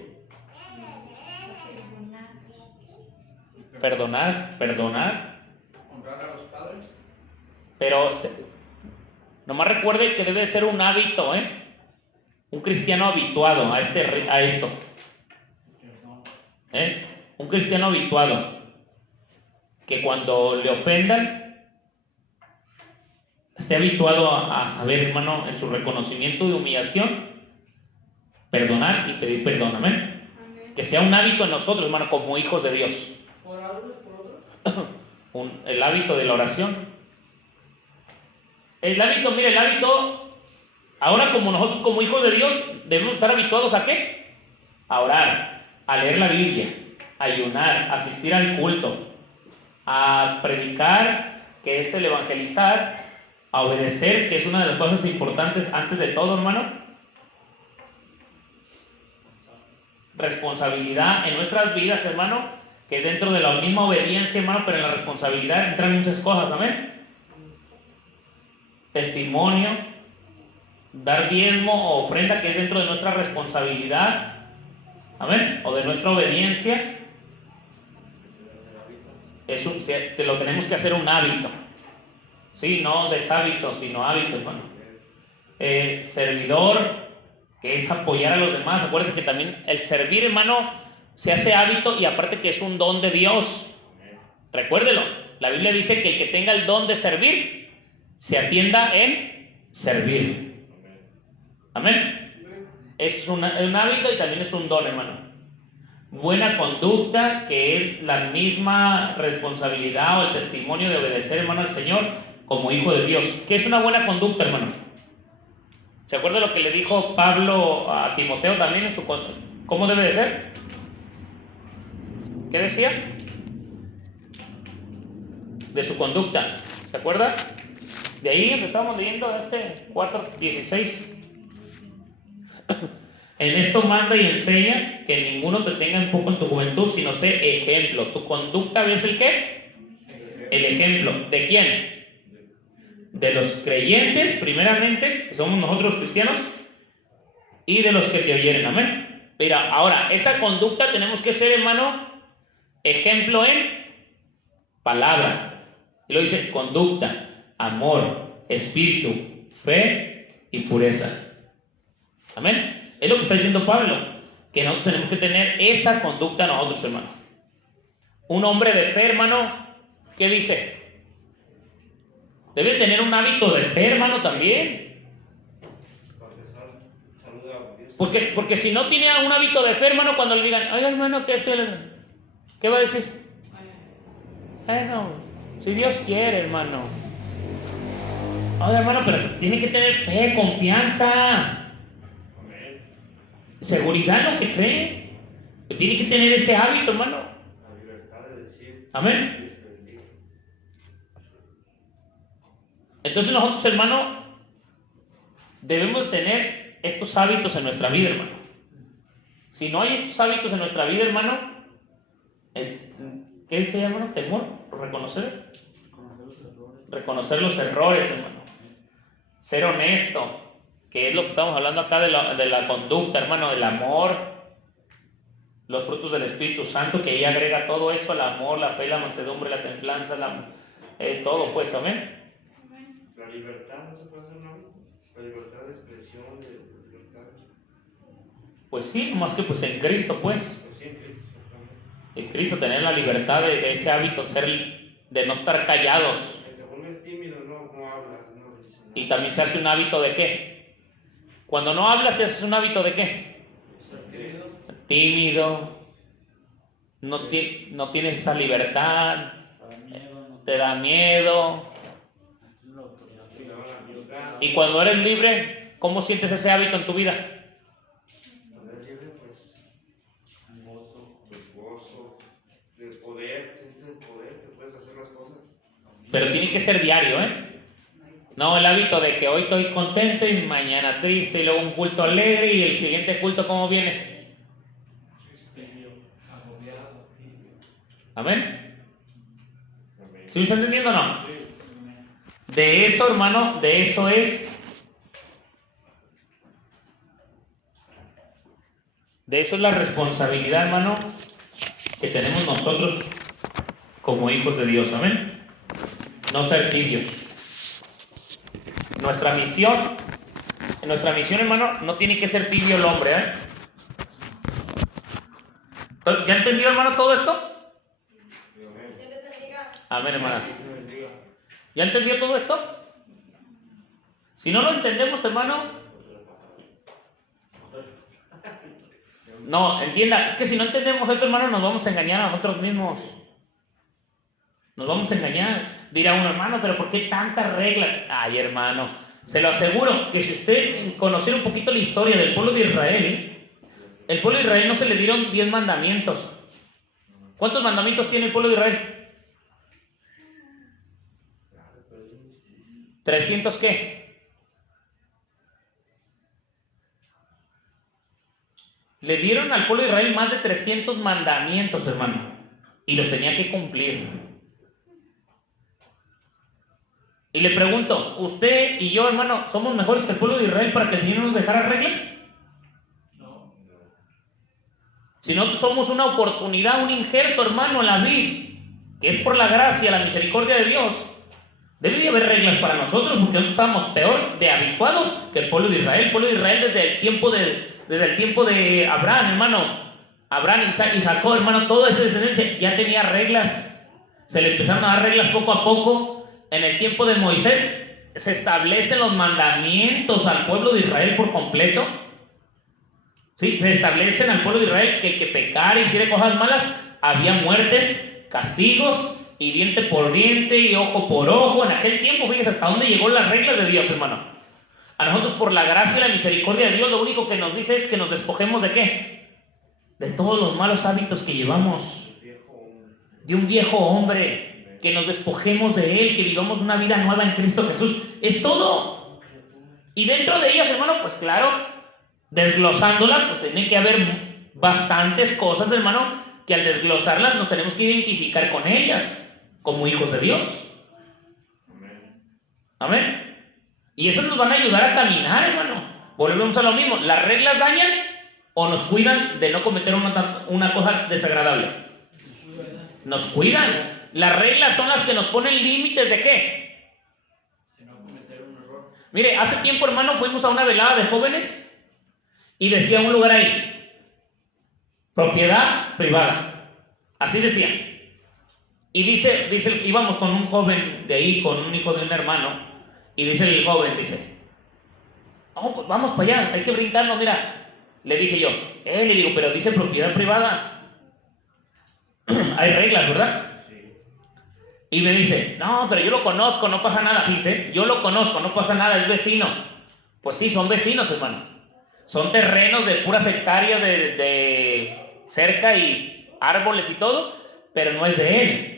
Perdonar. Honrar a los padres. Pero nomás recuerde que debe ser un hábito, un cristiano habituado a esto. Un cristiano habituado que cuando le ofendan esté habituado a saber, hermano, en su reconocimiento y humillación, perdonar y pedir perdón, amén. Que sea un hábito en nosotros, hermano, como hijos de Dios. Orarles por otros. El hábito de la oración. El hábito, ahora como nosotros como hijos de Dios, debemos estar habituados ¿a qué? A orar, a leer la Biblia, a ayunar, a asistir al culto, a predicar, que es el evangelizar, a obedecer, que es una de las cosas importantes antes de todo, hermano. Responsabilidad en nuestras vidas, hermano, que dentro de la misma obediencia, hermano, pero en la responsabilidad entran muchas cosas, amén. Testimonio, dar diezmo o ofrenda, que es dentro de nuestra responsabilidad, amén, o de nuestra obediencia. Eso lo tenemos que hacer un hábito. Sí, no deshábito, sino hábito, hermano. Servidor, que es apoyar a los demás. Acuérdense que también el servir, hermano, se hace hábito y aparte que es un don de Dios. Recuérdelo, la Biblia dice que el que tenga el don de servir, se atienda en servir. Amén. Es un hábito y también es un don, hermano. Buena conducta, que es la misma responsabilidad o el testimonio de obedecer, hermano, al Señor como hijo de Dios. ¿Qué es una buena conducta, hermano? ¿Se acuerda lo que le dijo Pablo a Timoteo también en su cómo debe de ser? ¿Qué decía? De su conducta. ¿Se acuerda? De ahí donde estábamos leyendo 4:16. En esto manda y enseña que ninguno te tenga en poco en tu juventud, sino sé ejemplo. Tu conducta es el ¿qué? El ejemplo. ¿De quién? De los creyentes, primeramente, que somos nosotros los cristianos, y de los que te oyeren. Amén. Mira, ahora, esa conducta tenemos que ser, hermano, ejemplo en palabra. Y lo dice conducta, amor, espíritu, fe y pureza. Amén. Es lo que está diciendo Pablo, que nosotros tenemos que tener esa conducta nosotros, hermano. Un hombre de fe, hermano, ¿qué dice? Debe tener un hábito de fe, hermano, también. Porque si no tiene un hábito de fe, hermano, cuando le digan, oye, hermano, ¿qué va a decir? No, si Dios quiere, hermano. Oye, hermano, pero tiene que tener fe, confianza, seguridad en lo que cree. Tiene que tener ese hábito, hermano. La libertad de decir. Amén. Entonces nosotros, hermano, debemos tener estos hábitos en nuestra vida, hermano. Si no hay estos hábitos en nuestra vida, hermano, ¿Qué se llama, hermano? Temor, reconocer. Reconocer los errores, hermano. Ser honesto, que es lo que estamos hablando acá de la conducta, hermano, del amor, los frutos del Espíritu Santo, que ahí agrega todo eso, el amor, la fe, la mansedumbre, la templanza, todo, pues, amén. La libertad no se puede hacer un hábito. La libertad de expresión, de libertad. Pues sí, más que pues en Cristo, pues. Pues sí, en Cristo, exactamente. En Cristo, tener la libertad de ese hábito, de no estar callados. Que te vuelves tímido, no hablas, no dices nada. Y también se hace un hábito de qué. Cuando no hablas, te haces un hábito de qué. Tímido. No tienes esa libertad. Te da miedo. Y cuando eres libre, ¿cómo sientes ese hábito en tu vida? Cuando eres libre, pues, gozo, de poder, sientes el poder, que puedes hacer las cosas. Pero tiene que ser diario, ¿eh? No el hábito de que hoy estoy contento y mañana triste y luego un culto alegre y el siguiente culto, ¿cómo viene? ¿Amén? ¿Sí me está entendiendo o no? De eso, hermano, de eso es la responsabilidad, hermano, que tenemos nosotros como hijos de Dios. Amén. No ser tibios. Nuestra misión, hermano, no tiene que ser tibio el hombre, ¿eh? ¿Ya entendió, hermano, todo esto? Amén, hermana. ¿Ya entendió todo esto? Si no lo entendemos, hermano, no, entienda, es que si no entendemos esto, hermano, nos vamos a engañar a nosotros mismos. Nos vamos a engañar. Dirá uno, hermano, pero ¿por qué tantas reglas? Ay, hermano, se lo aseguro que si usted conociera un poquito la historia del pueblo de Israel, el pueblo de Israel no se le dieron 10 mandamientos. ¿Cuántos mandamientos tiene el pueblo de Israel? ¿300 qué? Le dieron al pueblo de Israel más de 300 mandamientos, hermano, y los tenía que cumplir. Y le pregunto, ¿usted y yo, hermano, somos mejores que el pueblo de Israel para que el Señor nos dejara reglas? No. Si no, somos una oportunidad, un injerto, hermano, en la vida, que es por la gracia, la misericordia de Dios. Debe de haber reglas para nosotros, porque nosotros estamos peor de habituados que el pueblo de Israel. El pueblo de Israel desde el tiempo de Abraham, hermano, Abraham, Isaac y Jacob, hermano, toda esa descendencia ya tenía reglas. Se le empezaron a dar reglas poco a poco. En el tiempo de Moisés se establecen los mandamientos al pueblo de Israel por completo. Sí, se establecen al pueblo de Israel que el que pecara y hiciera cosas malas, había muertes, castigos, y diente por diente y ojo por ojo. En aquel tiempo, fíjese hasta dónde llegó las reglas de Dios, hermano. A nosotros, por la gracia y la misericordia de Dios, lo único que nos dice es que nos despojemos ¿de qué? De todos los malos hábitos que llevamos, de un viejo hombre, que nos despojemos de él, que vivamos una vida nueva en Cristo Jesús. Es todo. Y dentro de ellas, hermano, pues claro, desglosándolas, pues tiene que haber bastantes cosas, hermano, que al desglosarlas nos tenemos que identificar con ellas como hijos de Dios. Amén. Y eso nos van a ayudar a caminar, hermano. Volvemos a lo mismo. ¿Las reglas dañan o nos cuidan de no cometer una cosa desagradable? Nos cuidan. Las reglas son las que nos ponen límites ¿de qué? De no cometer un error. Mire, hace tiempo, hermano, fuimos a una velada de jóvenes y decía un lugar ahí: propiedad privada. Así decía. Y dice, íbamos con un joven de ahí, con un hijo de un hermano, y dice el joven, oh, pues vamos para allá, hay que brincarnos, mira. Le dije yo, le digo, pero dice propiedad privada. Hay reglas, ¿verdad? Sí. Y me dice, no, pero yo lo conozco, no pasa nada. Dice, yo lo conozco, no pasa nada, es vecino. Pues sí, son vecinos, hermano. Son terrenos de puras hectáreas de cerca y árboles y todo, pero no es de él.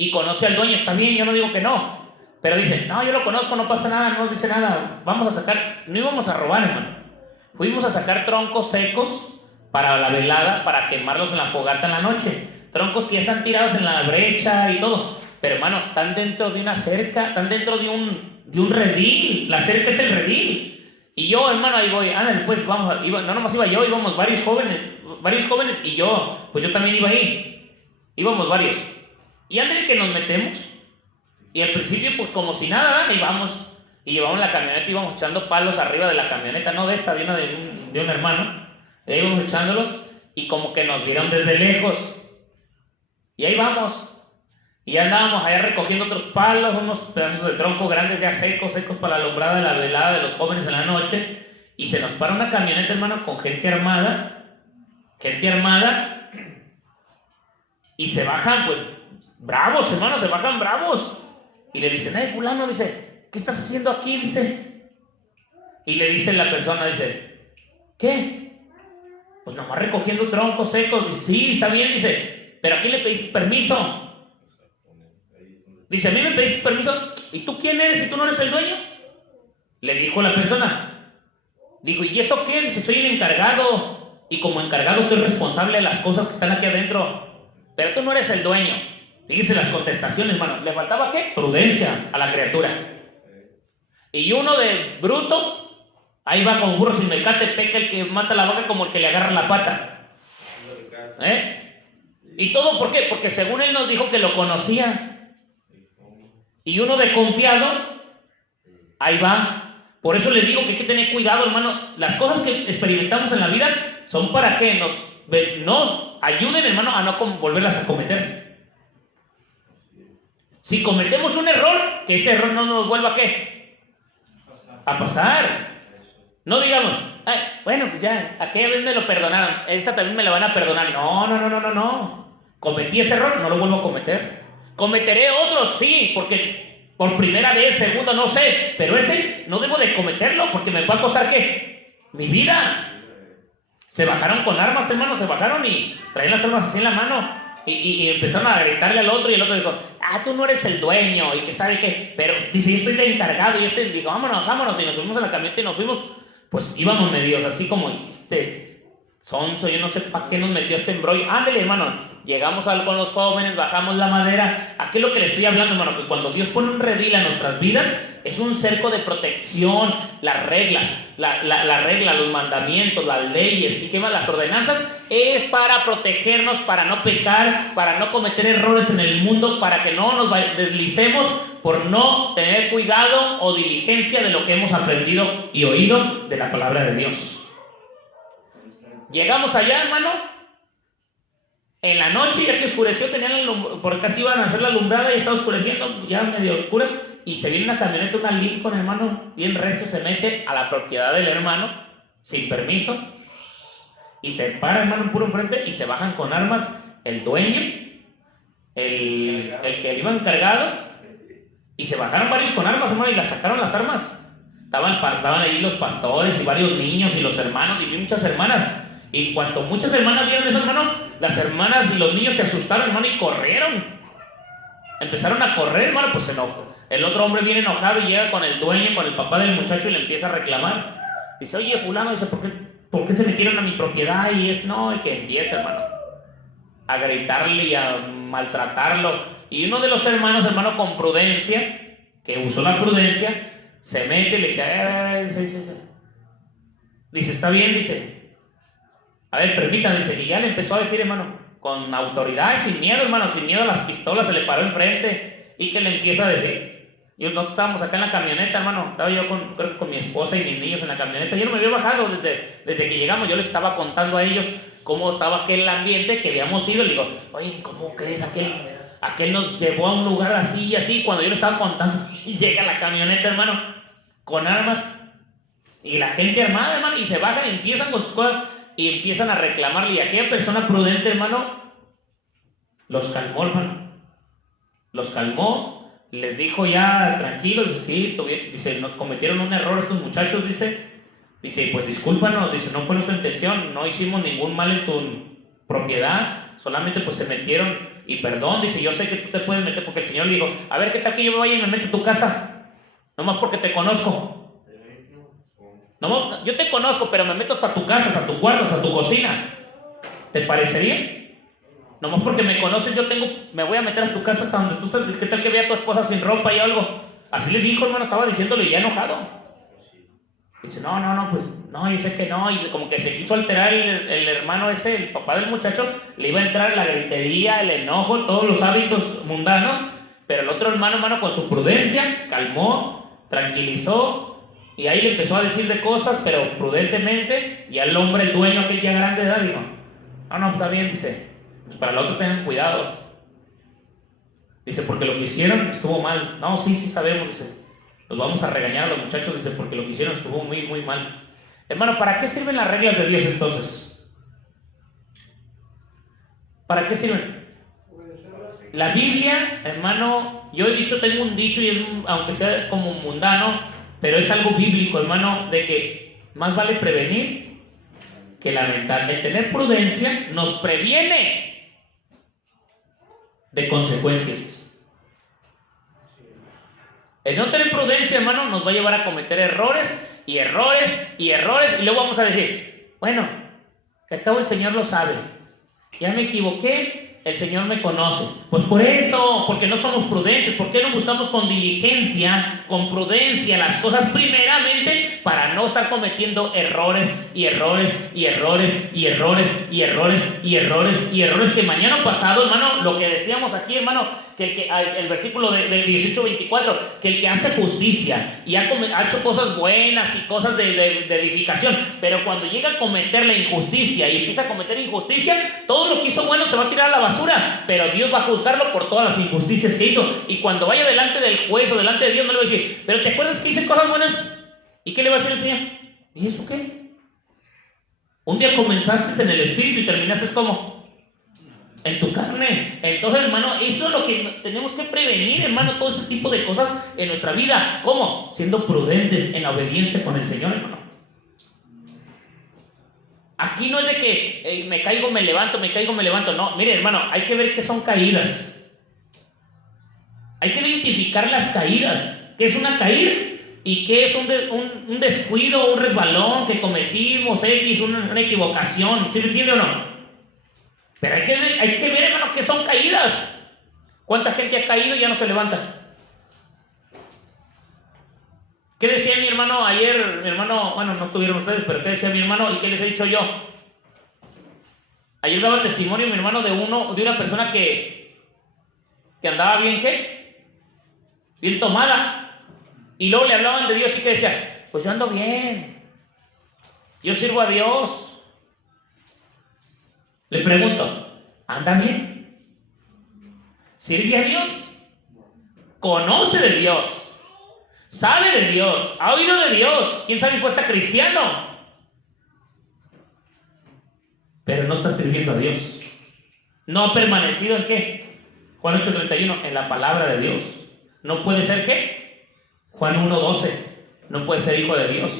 Y conoce al dueño, está bien, yo no digo que no. Pero dice, no, yo lo conozco, no pasa nada, no dice nada. Vamos a sacar, no íbamos a robar, hermano. Fuimos a sacar troncos secos para la velada, para quemarlos en la fogata en la noche. troncos que ya están tirados en la brecha y todo. Pero hermano, están dentro de una cerca, están dentro de un redil. La cerca es el redil. Y yo, hermano, ahí voy, ándale, pues vamos, no nomás iba yo, íbamos varios jóvenes y yo, pues yo también iba ahí. Íbamos varios. Y ándale que nos metemos. Y al principio, pues como si nada, íbamos y llevamos la camioneta, íbamos echando palos arriba de la camioneta, no de esta, de una de un hermano. Y ahí íbamos echándolos y como que nos vieron desde lejos. Y ahí vamos. Y ya andábamos allá recogiendo otros palos, unos pedazos de tronco grandes ya secos para la alumbrada de la velada de los jóvenes en la noche. Y se nos para una camioneta, hermano, con gente armada. Y se bajan, pues, bravos, hermano, se bajan bravos. Y le dicen, fulano, dice, ¿qué estás haciendo aquí? Dice. Y le dice la persona, dice, ¿qué? Pues nomás recogiendo troncos secos. Dice, sí, está bien, dice, pero aquí le pediste permiso. Dice, a mí me pediste permiso, ¿y tú quién eres? ¿Y tú no eres el dueño? Le dijo la persona. Dijo, ¿y eso qué? Dice, soy el encargado. Y como encargado estoy responsable de las cosas que están aquí adentro. Pero tú no eres el dueño. Fíjese las contestaciones, hermano. ¿Le faltaba qué? Prudencia a la criatura. Y uno de bruto, ahí va con burro sin mecate, peca el que mata la vaca como el que le agarra la pata. ¿Y todo por qué? Porque según él nos dijo que lo conocía. Y uno desconfiado, ahí va. Por eso le digo que hay que tener cuidado, hermano. Las cosas que experimentamos en la vida son para que nos ayuden, hermano, a no volverlas a cometer. Si cometemos un error, que ese error no nos vuelva a ¿qué? A pasar. No digamos, ay, bueno, pues ya, aquella vez me lo perdonaron, esta también me la van a perdonar. No. Cometí ese error, no lo vuelvo a cometer. Cometeré otros, sí, porque por primera vez, segunda, no sé, pero ese no debo de cometerlo porque me va a costar ¿qué? Mi vida. Se bajaron con armas, hermano, se bajaron y traían las armas así en la mano y empezaron a gritarle al otro y el otro dijo, tú no eres el dueño y que sabe qué, pero dice, yo estoy de encargado y dijo, vámonos y nos subimos a la camioneta y nos fuimos, pues íbamos medios así como, sonso, yo no sé para qué nos metió este embrollo. Ándale, hermano. Llegamos con los jóvenes, bajamos la madera. Aquí es lo que le estoy hablando, hermano, que cuando Dios pone un redil a nuestras vidas, es un cerco de protección, las reglas, la regla, los mandamientos, las leyes, y qué más, las ordenanzas, es para protegernos, para no pecar, para no cometer errores en el mundo, para que no nos deslicemos por no tener cuidado o diligencia de lo que hemos aprendido y oído de la palabra de Dios. Llegamos allá, hermano, en la noche, ya que oscureció, por casi iban a hacer la alumbrada y estaba oscureciendo, ya medio oscura, y se viene una camioneta, una Lincoln, hermano, bien recio, se mete a la propiedad del hermano, sin permiso, y se para, hermano, puro enfrente, y se bajan con armas el dueño, el que le iba encargado, y se bajaron varios con armas, hermano, y las sacaron las armas. Estaban ahí los pastores y varios niños y los hermanos, y muchas hermanas. Y cuando muchas hermanas vieron eso, hermano, las hermanas y los niños se asustaron, hermano, y corrieron. Empezaron a correr, hermano, pues se enojó. El otro hombre viene enojado y llega con el dueño, con el papá del muchacho y le empieza a reclamar. Dice, oye, fulano, dice, ¿por qué se metieron a mi propiedad? Y que empieza, hermano, a gritarle y a maltratarlo. Y uno de los hermanos, hermano, con prudencia, que usó la prudencia, se mete y le dice, dice, está bien, dice, a ver, permítame, dice, y ya le empezó a decir, hermano, con autoridad, sin miedo, hermano, sin miedo a las pistolas, se le paró enfrente y que le empieza a decir, nosotros estábamos acá en la camioneta, hermano, estaba yo creo que con mi esposa y mis niños en la camioneta, yo no me había bajado desde que llegamos, yo les estaba contando a ellos cómo estaba aquel ambiente que habíamos ido, le digo, oye, ¿cómo crees? Aquel nos llevó a un lugar así y así, cuando yo le estaba contando, y llega la camioneta, hermano, con armas, y la gente armada, hermano, y se bajan y empiezan con sus cosas, y empiezan a reclamarle, y aquella persona prudente, hermano, los calmó, hermano, los calmó, les dijo ya, tranquilos, dice, sí, dice, no, cometieron un error estos muchachos, dice, pues discúlpanos, dice, no fue nuestra intención, no hicimos ningún mal en tu propiedad, solamente pues se metieron, y perdón, dice, yo sé que tú te puedes meter, porque el Señor le dijo, a ver, ¿qué tal que yo me vaya y me meto en tu casa? Nomás porque te conozco. No, yo te conozco, pero me meto hasta tu casa, hasta tu cuarto, hasta tu cocina. ¿Te parecería? Nomás porque me conoces, me voy a meter a tu casa hasta donde tú estás. ¿Qué tal que vea a tu esposa sin ropa y algo? Así le dijo, hermano, estaba diciéndole ya enojado. Dice, no, pues, no, yo sé que no. Y como que se quiso alterar el hermano ese, el papá del muchacho, le iba a entrar la gritería, el enojo, todos los hábitos mundanos. Pero el otro hermano, con su prudencia, calmó, tranquilizó, y ahí le empezó a decir de cosas, pero prudentemente. Y el hombre, el dueño, aquel ya grande de edad, dijo, no, está bien, dice, pues para el otro tengan cuidado. Dice, porque lo que hicieron estuvo mal. No, sí sabemos, dice. Los vamos a regañar a los muchachos, dice, porque lo que hicieron estuvo muy, muy mal. Hermano, ¿para qué sirven las reglas de Dios entonces? ¿Para qué sirven? La Biblia, hermano, yo he dicho, tengo un dicho, y es, aunque sea como mundano, pero es algo bíblico, hermano, de que más vale prevenir que lamentar. El tener prudencia nos previene de consecuencias. El no tener prudencia, hermano, nos va a llevar a cometer errores, y luego vamos a decir, bueno, que al cabo el Señor lo sabe, ya me equivoqué, el Señor me conoce. Pues por eso, porque no somos prudentes. ¿Por qué no buscamos con diligencia, con prudencia las cosas primeramente, para no estar cometiendo errores que mañana pasado, hermano, lo que decíamos aquí, hermano, que el versículo del 18-24, que el que hace justicia y ha hecho cosas buenas y cosas de edificación, pero cuando llega a cometer la injusticia y empieza a cometer injusticia, todo lo que hizo bueno se va a tirar a la basura, pero Dios va a juzgarlo por todas las injusticias que hizo. Y cuando vaya delante del juez o delante de Dios, no le va a decir, pero ¿te acuerdas que hice cosas buenas? ¿Y qué le va a decir el Señor? ¿Y eso qué? Un día comenzaste en el espíritu y terminaste como en tu carne. Entonces, hermano, eso es lo que tenemos que prevenir, hermano, todo ese tipo de cosas en nuestra vida. ¿Cómo? Siendo prudentes en la obediencia con el Señor, hermano. Aquí no es de que me caigo, me levanto. No, mire, hermano, hay que ver qué son caídas. Hay que identificar las caídas. ¿Qué es una caída? ¿Y qué es un descuido, un resbalón que cometimos, una equivocación? ¿Sí me entiende o no? Pero hay que ver, hermano, qué son caídas. ¿Cuánta gente ha caído y ya no se levanta? ¿Qué decía mi hermano ayer? Mi hermano, bueno, no estuvieron ustedes, pero ¿qué decía mi hermano y qué les he dicho yo? Ayer daba testimonio mi hermano de una persona que andaba bien, ¿qué? Bien tomada. Y luego le hablaban de Dios y que decía, pues yo ando bien, yo sirvo a Dios. Le pregunto, ¿anda bien? ¿Sirve a Dios? ¿Conoce de Dios? ¿Sabe de Dios? ¿Ha oído de Dios? ¿Quién sabe si fue hasta cristiano? Pero no está sirviendo a Dios. ¿No ha permanecido en qué? Juan 8:31, en la palabra de Dios. ¿No puede ser qué? Juan 1:12, no puede ser hijo de Dios,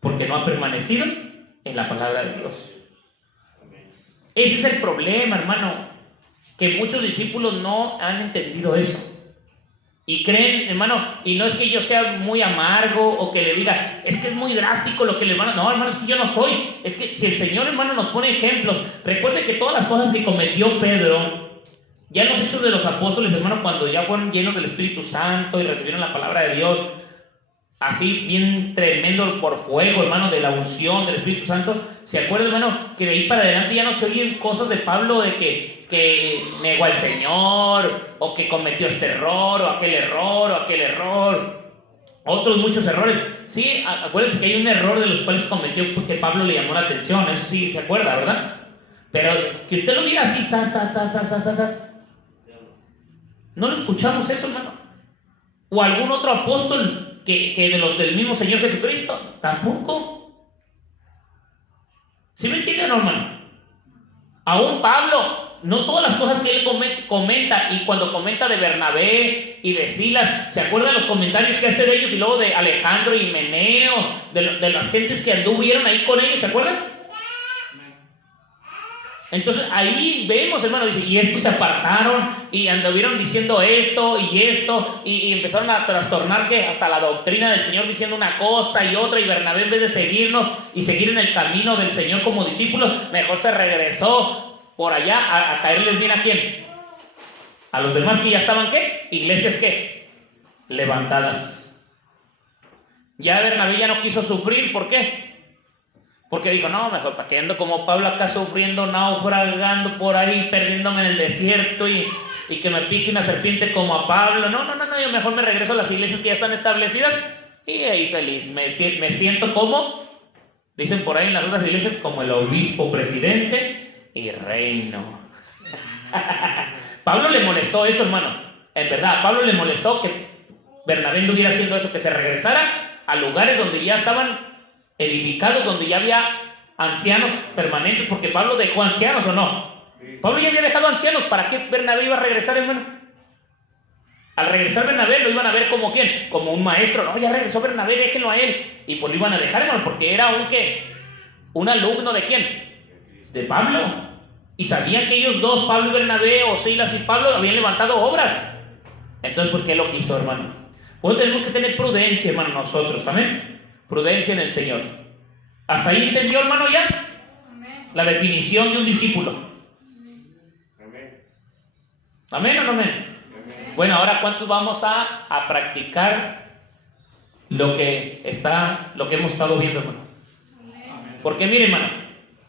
porque no ha permanecido en la palabra de Dios. Ese es el problema, hermano, que muchos discípulos no han entendido eso. Y creen, hermano, y no es que yo sea muy amargo o que le diga, es que es muy drástico lo que le hermano. No, hermano, es que yo no soy. Es que si el Señor, hermano, nos pone ejemplos, recuerde que todas las cosas que cometió Pedro, ya en los Hechos de los Apóstoles, hermano, cuando ya fueron llenos del Espíritu Santo y recibieron la palabra de Dios, así bien tremendo por fuego, hermano, de la unción del Espíritu Santo, ¿se acuerdan, hermano, que de ahí para adelante ya no se oyen cosas de Pablo de que negó al Señor, o que cometió este error, o aquel error, otros muchos errores? Sí, acuérdense que hay un error de los cuales cometió porque Pablo le llamó la atención, eso sí se acuerda, ¿verdad? Pero que usted lo viera así, no lo escuchamos eso, hermano. O algún otro apóstol que de los del mismo Señor Jesucristo, tampoco. ¿Sí me entienden, hermano? Aún Pablo, no todas las cosas que él comenta, y cuando comenta de Bernabé y de Silas, ¿se acuerdan los comentarios que hace de ellos? Y luego de Alejandro y Meneo, de las gentes que anduvieron ahí con ellos, ¿se acuerdan? Entonces ahí vemos, hermano, dice, y estos se apartaron y anduvieron diciendo esto y empezaron a trastornar que hasta la doctrina del Señor, diciendo una cosa y otra, y Bernabé, en vez de seguirnos y seguir en el camino del Señor como discípulos, mejor se regresó por allá a caerles bien a quién. A los demás que ya estaban, ¿qué? Iglesias, ¿qué? Levantadas. Ya Bernabé ya no quiso sufrir, ¿por qué? Porque dijo, no, mejor para que ando como Pablo acá sufriendo, naufragando por ahí, perdiéndome en el desierto y que me pique una serpiente como a Pablo. No, yo mejor me regreso a las iglesias que ya están establecidas y ahí feliz. Me siento como, dicen por ahí en las otras iglesias, como el obispo, presidente y reino. Pablo le molestó eso, hermano. En verdad, a Pablo le molestó que Bernabé estuviera haciendo eso, que se regresara a lugares donde ya estaban edificados, donde ya había ancianos permanentes, porque Pablo dejó ancianos, ¿o no? Pablo ya había dejado ancianos. ¿Para qué Bernabé iba a regresar, hermano? Al regresar Bernabé lo iban a ver como ¿quién? Como un maestro. No, ya regresó Bernabé, déjenlo a él. Y pues lo iban a dejar, hermano, porque era un ¿qué? Un alumno ¿de quién? De Pablo. Y sabían que ellos dos, Pablo y Bernabé, o Silas y Pablo, habían levantado obras. Entonces, ¿por qué lo quiso, hermano? Pues tenemos que tener prudencia, hermano, nosotros, amén. Prudencia en el Señor. ¿Hasta ahí entendió, hermano, ya? Amén. La definición de un discípulo. Amén. ¿Amén o no amén? Amén. Bueno, ahora ¿cuántos vamos a practicar lo que hemos estado viendo, hermano? Amén. Porque mire, hermano,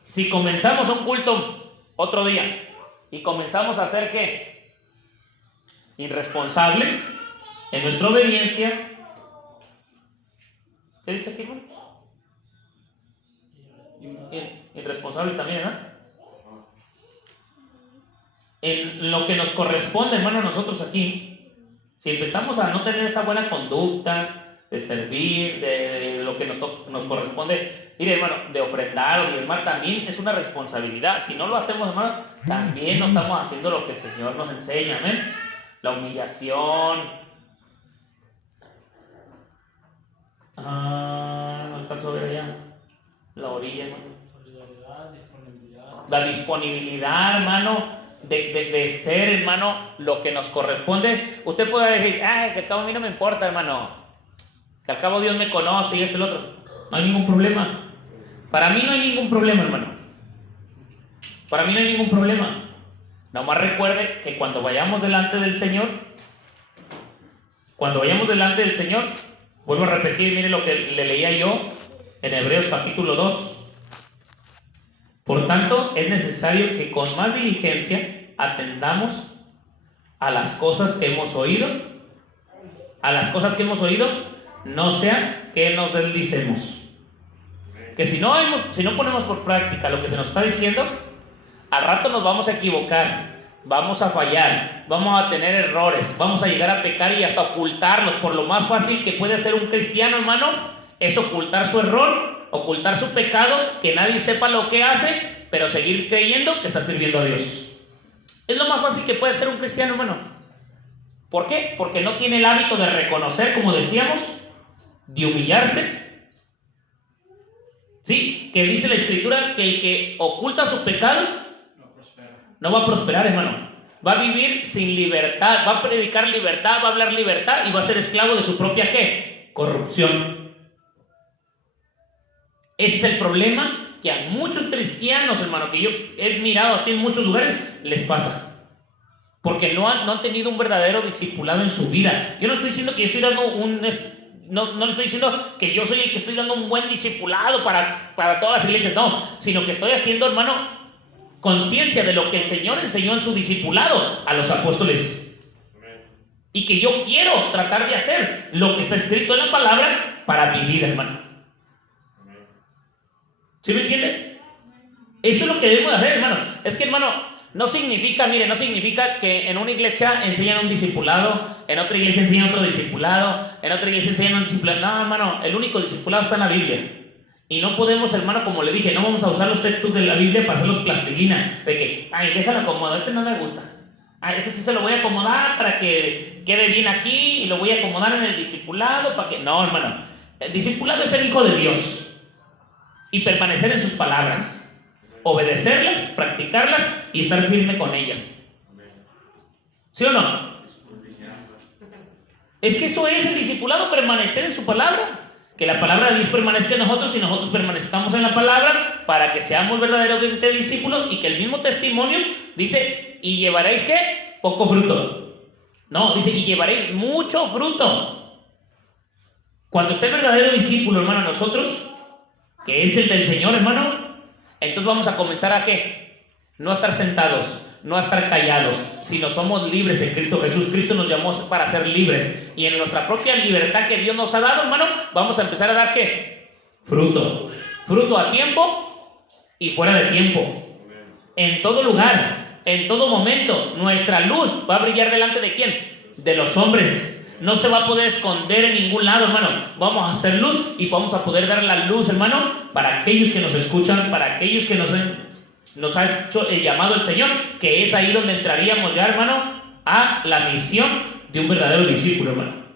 si comenzamos un culto otro día y comenzamos a ser ¿qué? Irresponsables en nuestra obediencia. ¿Qué dice aquí, hermano? Irresponsable también, ¿no? En lo que nos corresponde, hermano, nosotros aquí, si empezamos a no tener esa buena conducta de servir, de lo que nos corresponde, mire, hermano, de ofrendar o diezmar, también es una responsabilidad. Si no lo hacemos, hermano, también no estamos haciendo lo que el Señor nos enseña, amén. La humillación. No alcanzo a ver allá la orilla, hermano. Solidaridad, disponibilidad. La disponibilidad, hermano, de ser, hermano, lo que nos corresponde. Usted puede decir, que al cabo a mí no me importa, hermano, que al cabo Dios me conoce y esto y lo otro. No hay ningún problema. Para mí no hay ningún problema, hermano. Para mí no hay ningún problema. Nomás recuerde que cuando vayamos delante del Señor, vuelvo a repetir, mire lo que le leía yo en Hebreos capítulo 2. Por tanto, es necesario que con más diligencia atendamos a las cosas que hemos oído, no sea que nos deslicemos. Que si no ponemos por práctica lo que se nos está diciendo, al rato nos vamos a equivocar, vamos a fallar, vamos a tener errores, vamos a llegar a pecar y hasta ocultarlos. Por lo más fácil que puede hacer un cristiano, hermano, es ocultar su error, ocultar su pecado, que nadie sepa lo que hace, pero seguir creyendo que está sirviendo a Dios. Es lo más fácil que puede hacer un cristiano, hermano. ¿Por qué? Porque no tiene el hábito de reconocer, como decíamos, de humillarse. Sí, que dice la Escritura que el que oculta su pecado no va a prosperar, hermano. Va a vivir sin libertad, va a predicar libertad, va a hablar libertad y va a ser esclavo de su propia ¿qué? Corrupción. Ese es el problema que a muchos cristianos, hermano, que yo he mirado así en muchos lugares, les pasa. Porque no han tenido un verdadero discipulado en su vida. Yo no estoy diciendo que yo estoy dando no le estoy diciendo que yo soy el que estoy dando un buen discipulado para todas las iglesias, no, sino que estoy haciendo, hermano, conciencia de lo que el Señor enseñó en su discipulado a los apóstoles. Y que yo quiero tratar de hacer lo que está escrito en la palabra para vivir, hermano. ¿Sí me entiende? Eso es lo que debemos hacer, hermano. Es que, hermano, no significa que en una iglesia enseñan un discipulado, en otra iglesia enseñan otro discipulado, en otra iglesia enseñan un discipulado. No, hermano, el único discipulado está en la Biblia. Y no podemos, hermano, como le dije, no vamos a usar los textos de la Biblia para hacerlos plastilina. De que, déjalo acomodar, este no me gusta. Este sí se lo voy a acomodar para que quede bien aquí y lo voy a acomodar en el discipulado para que... No, hermano, el discipulado es ser hijo de Dios y permanecer en sus palabras, obedecerlas, practicarlas y estar firme con ellas. ¿Sí o no? Es que eso es el discipulado, permanecer en su palabra. Que la palabra de Dios permanezca en nosotros y nosotros permanezcamos en la palabra para que seamos verdaderamente discípulos y que el mismo testimonio dice, y llevaréis ¿qué? Poco fruto. No, dice, y llevaréis mucho fruto. Cuando esté el verdadero discípulo, hermano, nosotros, que es el del Señor, hermano, entonces vamos a comenzar a ¿qué? No a estar sentados, no a estar callados, sino somos libres en Cristo Jesús. Cristo nos llamó para ser libres. Y en nuestra propia libertad que Dios nos ha dado, hermano, vamos a empezar a dar ¿qué? Fruto. Fruto a tiempo y fuera de tiempo. En todo lugar, en todo momento, nuestra luz va a brillar delante de ¿quién? De los hombres. No se va a poder esconder en ningún lado, hermano. Vamos a hacer luz y vamos a poder dar la luz, hermano, para aquellos que nos escuchan, para aquellos que nos ha hecho el llamado el Señor, que es ahí donde entraríamos ya, hermano, a la misión de un verdadero discípulo, hermano.